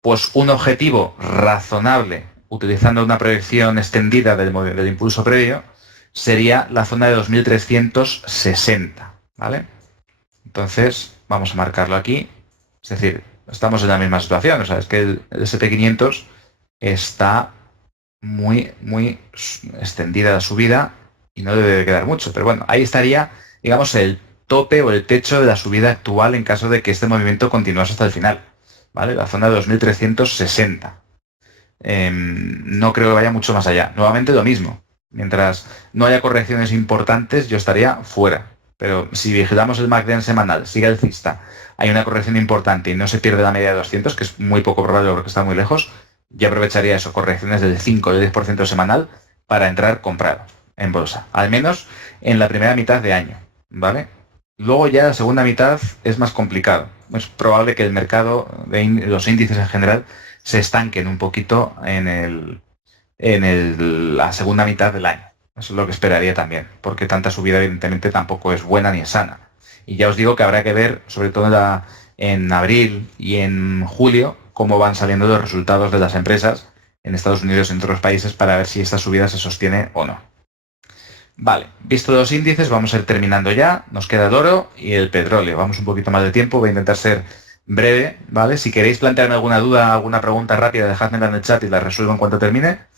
pues un objetivo razonable, utilizando una proyección extendida del impulso previo, sería la zona de 2360, ¿vale? Entonces, vamos a marcarlo aquí. Es decir, estamos en la misma situación. O sea, es que el SP500 está muy extendida la subida y no debe de quedar mucho. Pero bueno, ahí estaría, digamos, el tope o el techo de la subida actual en caso de que este movimiento continuase hasta el final, ¿vale? La zona de 2360. No creo que vaya mucho más allá. Nuevamente lo mismo. Mientras no haya correcciones importantes, yo estaría fuera. Pero si vigilamos el MACD semanal, sigue alcista, hay una corrección importante y no se pierde la media de 200, que es muy poco probable porque está muy lejos, yo aprovecharía eso, correcciones del 5 o del 10% semanal para entrar comprado en bolsa. Al menos en la primera mitad de año, ¿vale? Luego ya la segunda mitad es más complicado. Es probable que el mercado, los índices en general, se estanquen un poquito en la segunda mitad del año. Eso es lo que esperaría también, porque tanta subida evidentemente tampoco es buena ni es sana. Y ya os digo que habrá que ver, sobre todo en abril y en julio, cómo van saliendo los resultados de las empresas en Estados Unidos y en otros países para ver si esta subida se sostiene o no. Vale, visto los índices, vamos a ir terminando ya. Nos queda el oro y el petróleo. Vamos un poquito más de tiempo, voy a intentar ser breve, ¿vale? Si queréis plantearme alguna duda, alguna pregunta rápida, dejádmela en el chat y la resuelvo en cuanto termine.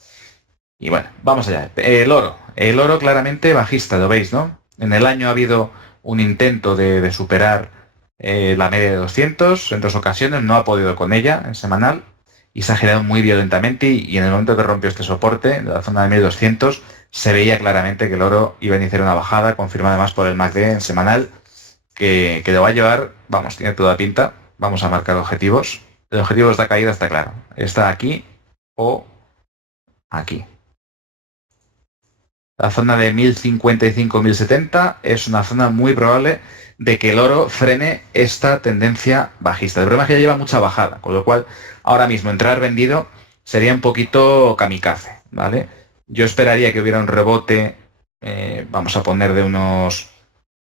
Y bueno, vamos allá. El oro claramente bajista, lo veis, ¿no? En el año ha habido un intento de superar la media de 200 en 2 ocasiones, no ha podido con ella en semanal y se ha generado muy violentamente y en el momento que rompió este soporte, de la zona de 1200, se veía claramente que el oro iba a iniciar una bajada, confirmada además por el MACD en semanal, que lo va a llevar, vamos, tiene toda pinta. Vamos a marcar objetivos. El objetivo de esta caída está claro. Está aquí o aquí. La zona de 1055-1070 es una zona muy probable de que el oro frene esta tendencia bajista. El problema es que ya lleva mucha bajada, con lo cual ahora mismo entrar vendido sería un poquito kamikaze, ¿vale? Yo esperaría que hubiera un rebote, vamos a poner de unos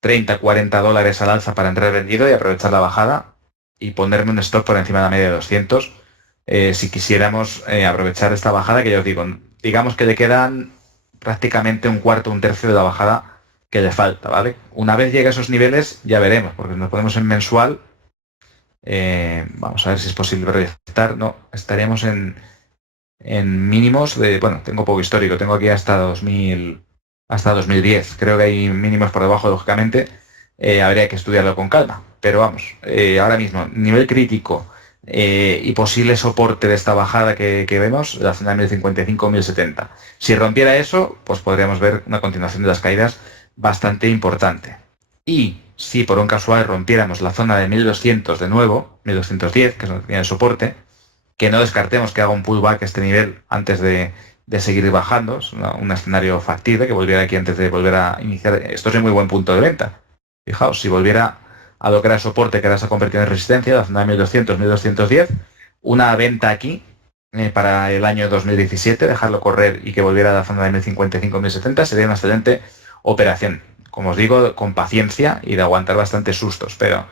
30-40 dólares al alza para entrar vendido y aprovechar la bajada y ponerme un stop por encima de la media de 200 si quisiéramos aprovechar esta bajada, que ya os digo, digamos que le quedan prácticamente un cuarto, un tercio de la bajada que le falta, ¿vale? Una vez llegue a esos niveles ya veremos, porque nos ponemos en mensual, vamos a ver si es posible proyectar, no, estaríamos en mínimos de, bueno, tengo poco histórico, tengo aquí hasta 2010, creo que hay mínimos por debajo, lógicamente, habría que estudiarlo con calma, pero vamos, ahora mismo, nivel crítico y posible soporte de esta bajada que vemos, la zona de 1055-1070. Si rompiera eso, pues podríamos ver una continuación de las caídas bastante importante. Y si por un casual rompiéramos la zona de 1200 de nuevo, 1210, que es donde tiene el soporte, que no descartemos que haga un pullback a este nivel antes de seguir bajando, es un escenario factible, que volviera aquí antes de volver a iniciar. Esto es un muy buen punto de venta. Fijaos, si volviera a lo que era soporte, que ahora se ha convertido en resistencia, la zona de 1200, 1210, una venta aquí para el año 2017, dejarlo correr y que volviera a la zona de 1055, 1070, sería una excelente operación. Como os digo, con paciencia y de aguantar bastantes sustos, pero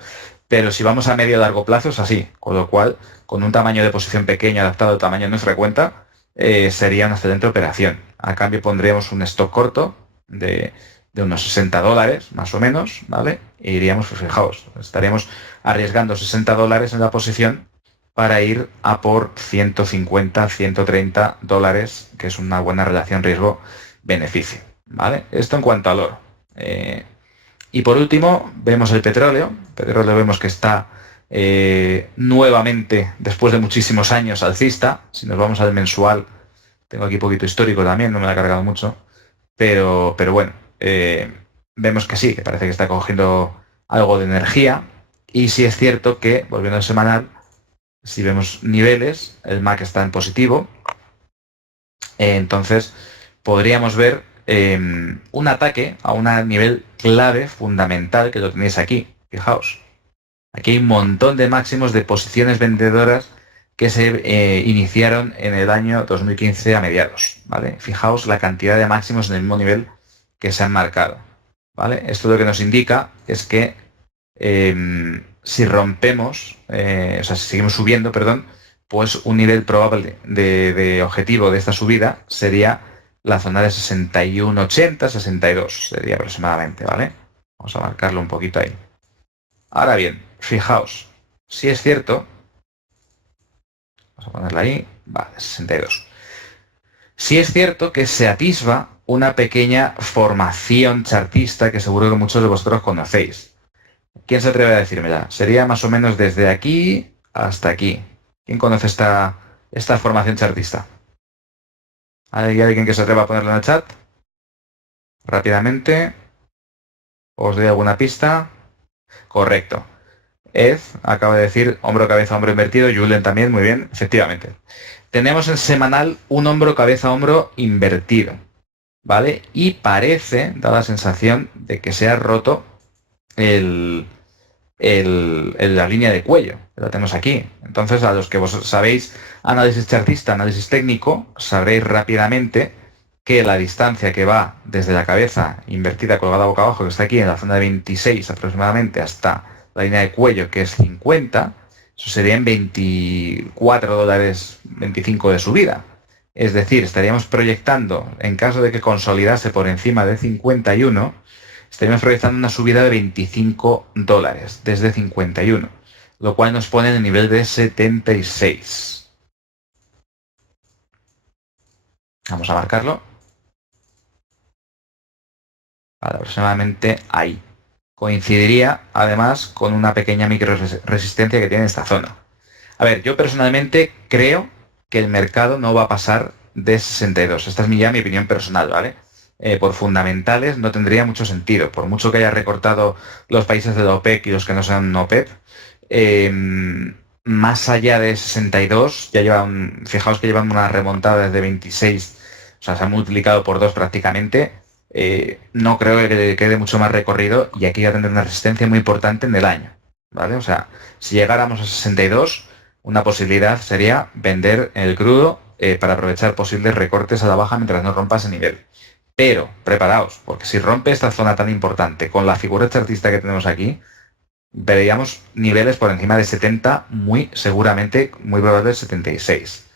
si vamos a medio o largo plazo es así, con lo cual, con un tamaño de posición pequeño adaptado al tamaño de nuestra cuenta, sería una excelente operación. A cambio pondríamos un stock corto de unos 60 dólares, más o menos, ¿vale? E iríamos, pues fijaos, estaríamos arriesgando 60 dólares en la posición para ir a por 150, 130 dólares, que es una buena relación riesgo-beneficio, ¿vale? Esto en cuanto al oro. Y por último, vemos el petróleo. El petróleo vemos que está nuevamente, después de muchísimos años, alcista. Si nos vamos al mensual, tengo aquí poquito histórico también, no me lo ha cargado mucho. Pero bueno, vemos que sí, que parece que está cogiendo algo de energía. Y sí es cierto que, volviendo al semanal, si vemos niveles, el MAC está en positivo. Entonces, podríamos ver un ataque a un nivel clave, fundamental, que lo tenéis aquí. Fijaos. Aquí hay un montón de máximos de posiciones vendedoras que se iniciaron en el año 2015 a mediados, ¿vale? Fijaos la cantidad de máximos en el mismo nivel que se han marcado, ¿vale? Esto lo que nos indica es que si rompemos, o sea, si seguimos subiendo, perdón, pues un nivel probable de objetivo de esta subida sería la zona de 61,80, 62, sería aproximadamente, ¿vale? Vamos a marcarlo un poquito ahí. Ahora bien, fijaos, si es cierto, vamos a ponerla ahí, vale, 62. Si es cierto que se atisba una pequeña formación chartista que seguro que muchos de vosotros conocéis. ¿Quién se atreve a decírmela? Sería más o menos desde aquí hasta aquí. ¿Quién conoce esta formación chartista? ¿Hay alguien que se atreva a ponerlo en el chat? Rápidamente. ¿Os doy alguna pista? Correcto. Ed acaba de decir hombro, cabeza, hombro invertido. Julen también, muy bien, efectivamente. Tenemos en semanal un hombro, cabeza, hombro invertido, ¿vale? Y parece, da la sensación de que se ha roto la línea de cuello, que la tenemos aquí. Entonces, a los que vos sabéis análisis chartista, análisis técnico, sabréis rápidamente que la distancia que va desde la cabeza invertida colgada boca abajo, que está aquí en la zona de 26 aproximadamente, hasta la línea de cuello, que es 50, eso serían 24 dólares 25 de subida. Es decir, estaríamos proyectando, en caso de que consolidase por encima de 51, estaríamos proyectando una subida de 25 dólares desde 51, lo cual nos pone en el nivel de 76. Vamos a marcarlo. Vale, aproximadamente ahí. Coincidiría además con una pequeña micro resistencia que tiene esta zona. A ver, yo personalmente creo que el mercado no va a pasar de 62. Esta es mi opinión personal, ¿vale? Por fundamentales no tendría mucho sentido. Por mucho que haya recortado los países de la OPEC y los que no sean OPEC, más allá de 62, ya llevan, fijaos que llevan una remontada desde 26, o sea, se han multiplicado por 2 prácticamente. No creo que quede mucho más recorrido y aquí va a tener una resistencia muy importante en el año, ¿vale? O sea, si llegáramos a 62, una posibilidad sería vender el crudo para aprovechar posibles recortes a la baja mientras no rompa ese nivel. Pero preparaos, porque si rompe esta zona tan importante con la figura chartista que tenemos aquí, veríamos niveles por encima de 70, muy seguramente, muy probable 76.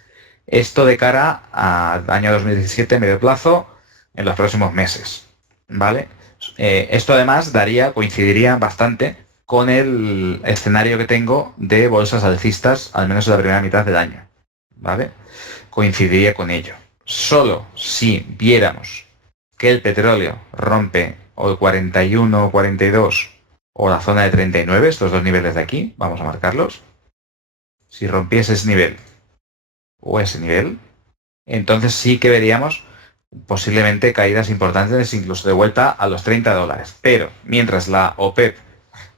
Esto de cara al año 2017, medio plazo, en los próximos meses, ¿vale? Esto además coincidiría bastante con el escenario que tengo de bolsas alcistas, al menos en la primera mitad del año, ¿vale? Coincidiría con ello. Solo si viéramos que el petróleo rompe o el 41 o 42 o la zona de 39, estos dos niveles de aquí, vamos a marcarlos. Si rompiese ese nivel o ese nivel, entonces sí que veríamos posiblemente caídas importantes, incluso de vuelta a los 30 dólares. Pero mientras la OPEP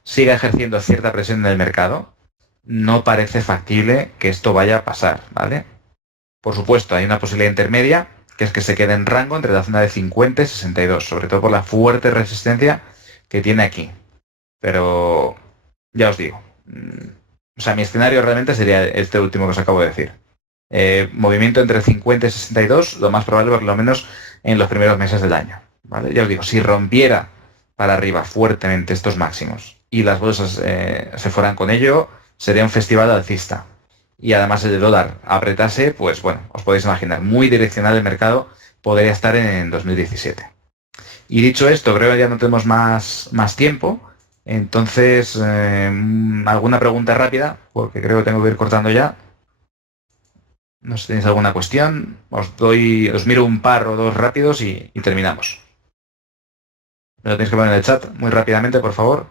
siga ejerciendo cierta presión en el mercado, no parece factible que esto vaya a pasar, ¿vale? Por supuesto, hay una posibilidad intermedia, que es que se quede en rango entre la zona de 50 y 62, sobre todo por la fuerte resistencia que tiene aquí. Pero ya os digo, o sea, mi escenario realmente sería este último que os acabo de decir. Movimiento entre 50 y 62, lo más probable por lo menos en los primeros meses del año, ¿vale? Ya os digo, si rompiera para arriba fuertemente estos máximos y las bolsas se fueran con ello, sería un festival alcista. Y además el dólar apretase, pues bueno, os podéis imaginar, muy direccional el mercado podría estar en 2017. Y dicho esto, creo que ya no tenemos más tiempo. Entonces, alguna pregunta rápida, porque creo que tengo que ir cortando ya. No sé si tenéis alguna cuestión. Os miro un par o dos rápidos y terminamos. Me lo tenéis que poner en el chat muy rápidamente, por favor.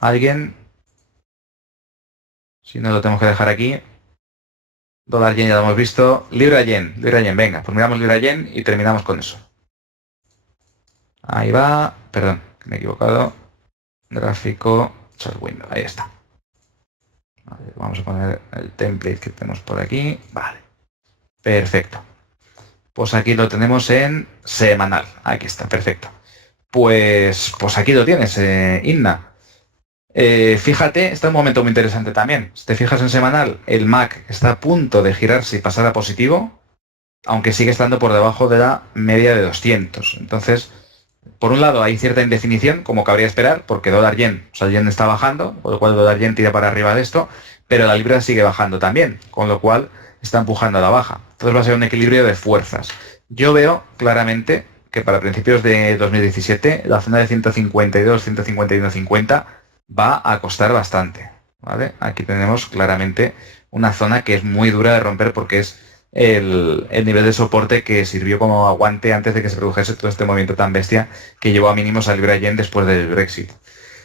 ¿Alguien? Si no, lo tenemos que dejar aquí. Dólar yen ya lo hemos visto. Libra yen, venga, pues miramos libra yen y terminamos con eso. Ahí va, perdón, me he equivocado. Gráfico, chart window, ahí está. Vale, vamos a poner el template que tenemos por aquí. Vale, perfecto. Pues aquí lo tenemos en semanal. Aquí está, perfecto. Pues aquí lo tienes, Inna. Fíjate, está un momento muy interesante también. Si te fijas en semanal, el MAC está a punto de girarse y pasar a positivo, aunque sigue estando por debajo de la media de 200. Entonces, por un lado hay cierta indefinición, como cabría esperar, porque dólar yen, o sea, el yen está bajando, con lo cual el dólar yen tira para arriba de esto, pero la libra sigue bajando también, con lo cual está empujando a la baja. Entonces va a ser un equilibrio de fuerzas. Yo veo claramente que para principios de 2017 la zona de 152, 151.50 va a costar bastante, ¿vale? Aquí tenemos claramente una zona que es muy dura de romper porque es el nivel de soporte que sirvió como aguante antes de que se produjese todo este movimiento tan bestia que llevó a mínimos al libra yen después del Brexit.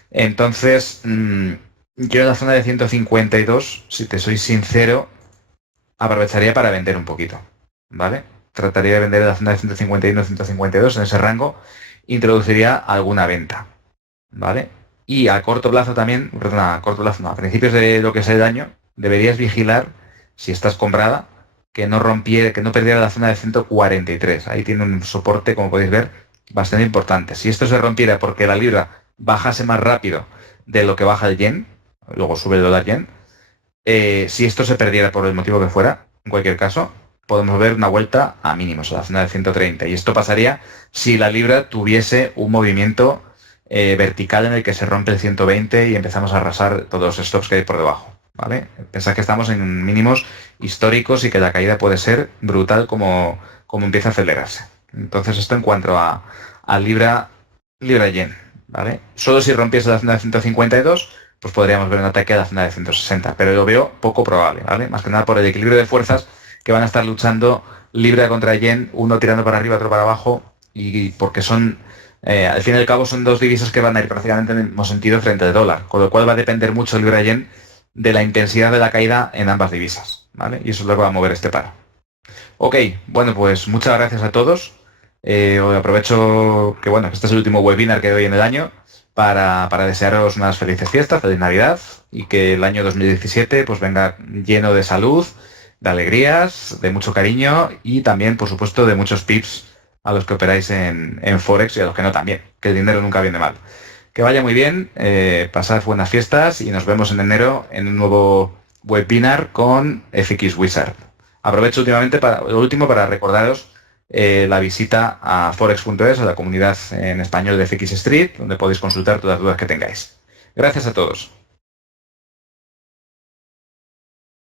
Entonces, yo en la zona de 152, si te soy sincero, aprovecharía para vender un poquito, ¿vale? Trataría de vender en la zona de 151, 152, en ese rango, introduciría alguna venta, ¿vale? Y a corto plazo también, perdón, a corto plazo no, a principios de lo que es el año, deberías vigilar, si estás comprada, que no rompiera, que no perdiera la zona de 143. Ahí tiene un soporte, como podéis ver, bastante importante. Si esto se rompiera porque la libra bajase más rápido de lo que baja el yen, luego sube el dólar yen, si esto se perdiera por el motivo que fuera, en cualquier caso, podemos ver una vuelta a mínimos, a la zona de 130. Y esto pasaría si la libra tuviese un movimiento vertical en el que se rompe el 120 y empezamos a arrasar todos los stops que hay por debajo, ¿vale? Pensad que estamos en mínimos históricos y que la caída puede ser brutal como empieza a acelerarse. Entonces esto en cuanto a libra yen, ¿vale? Solo si rompiese la zona de 152, pues podríamos ver un ataque a la zona de 160, pero lo veo poco probable, ¿vale? Más que nada por el equilibrio de fuerzas que van a estar luchando libra contra yen, uno tirando para arriba, otro para abajo, y porque son, al fin y al cabo, son dos divisas que van a ir prácticamente en el mismo sentido frente al dólar, con lo cual va a depender mucho libra yen de la intensidad de la caída en ambas divisas, ¿vale? Y eso es lo que va a mover este par. Ok, bueno, pues muchas gracias a todos. Hoy aprovecho que, bueno, este es el último webinar que doy en el año para desearos unas felices fiestas, feliz Navidad y que el año 2017 pues venga lleno de salud, de alegrías, de mucho cariño y también, por supuesto, de muchos tips a los que operáis en Forex y a los que no también, que el dinero nunca viene mal. Que vaya muy bien, pasad buenas fiestas y nos vemos en enero en un nuevo webinar con FX Wizard. Aprovecho lo último para recordaros la visita a forex.es, a la comunidad en español de FX Street, donde podéis consultar todas las dudas que tengáis. Gracias a todos.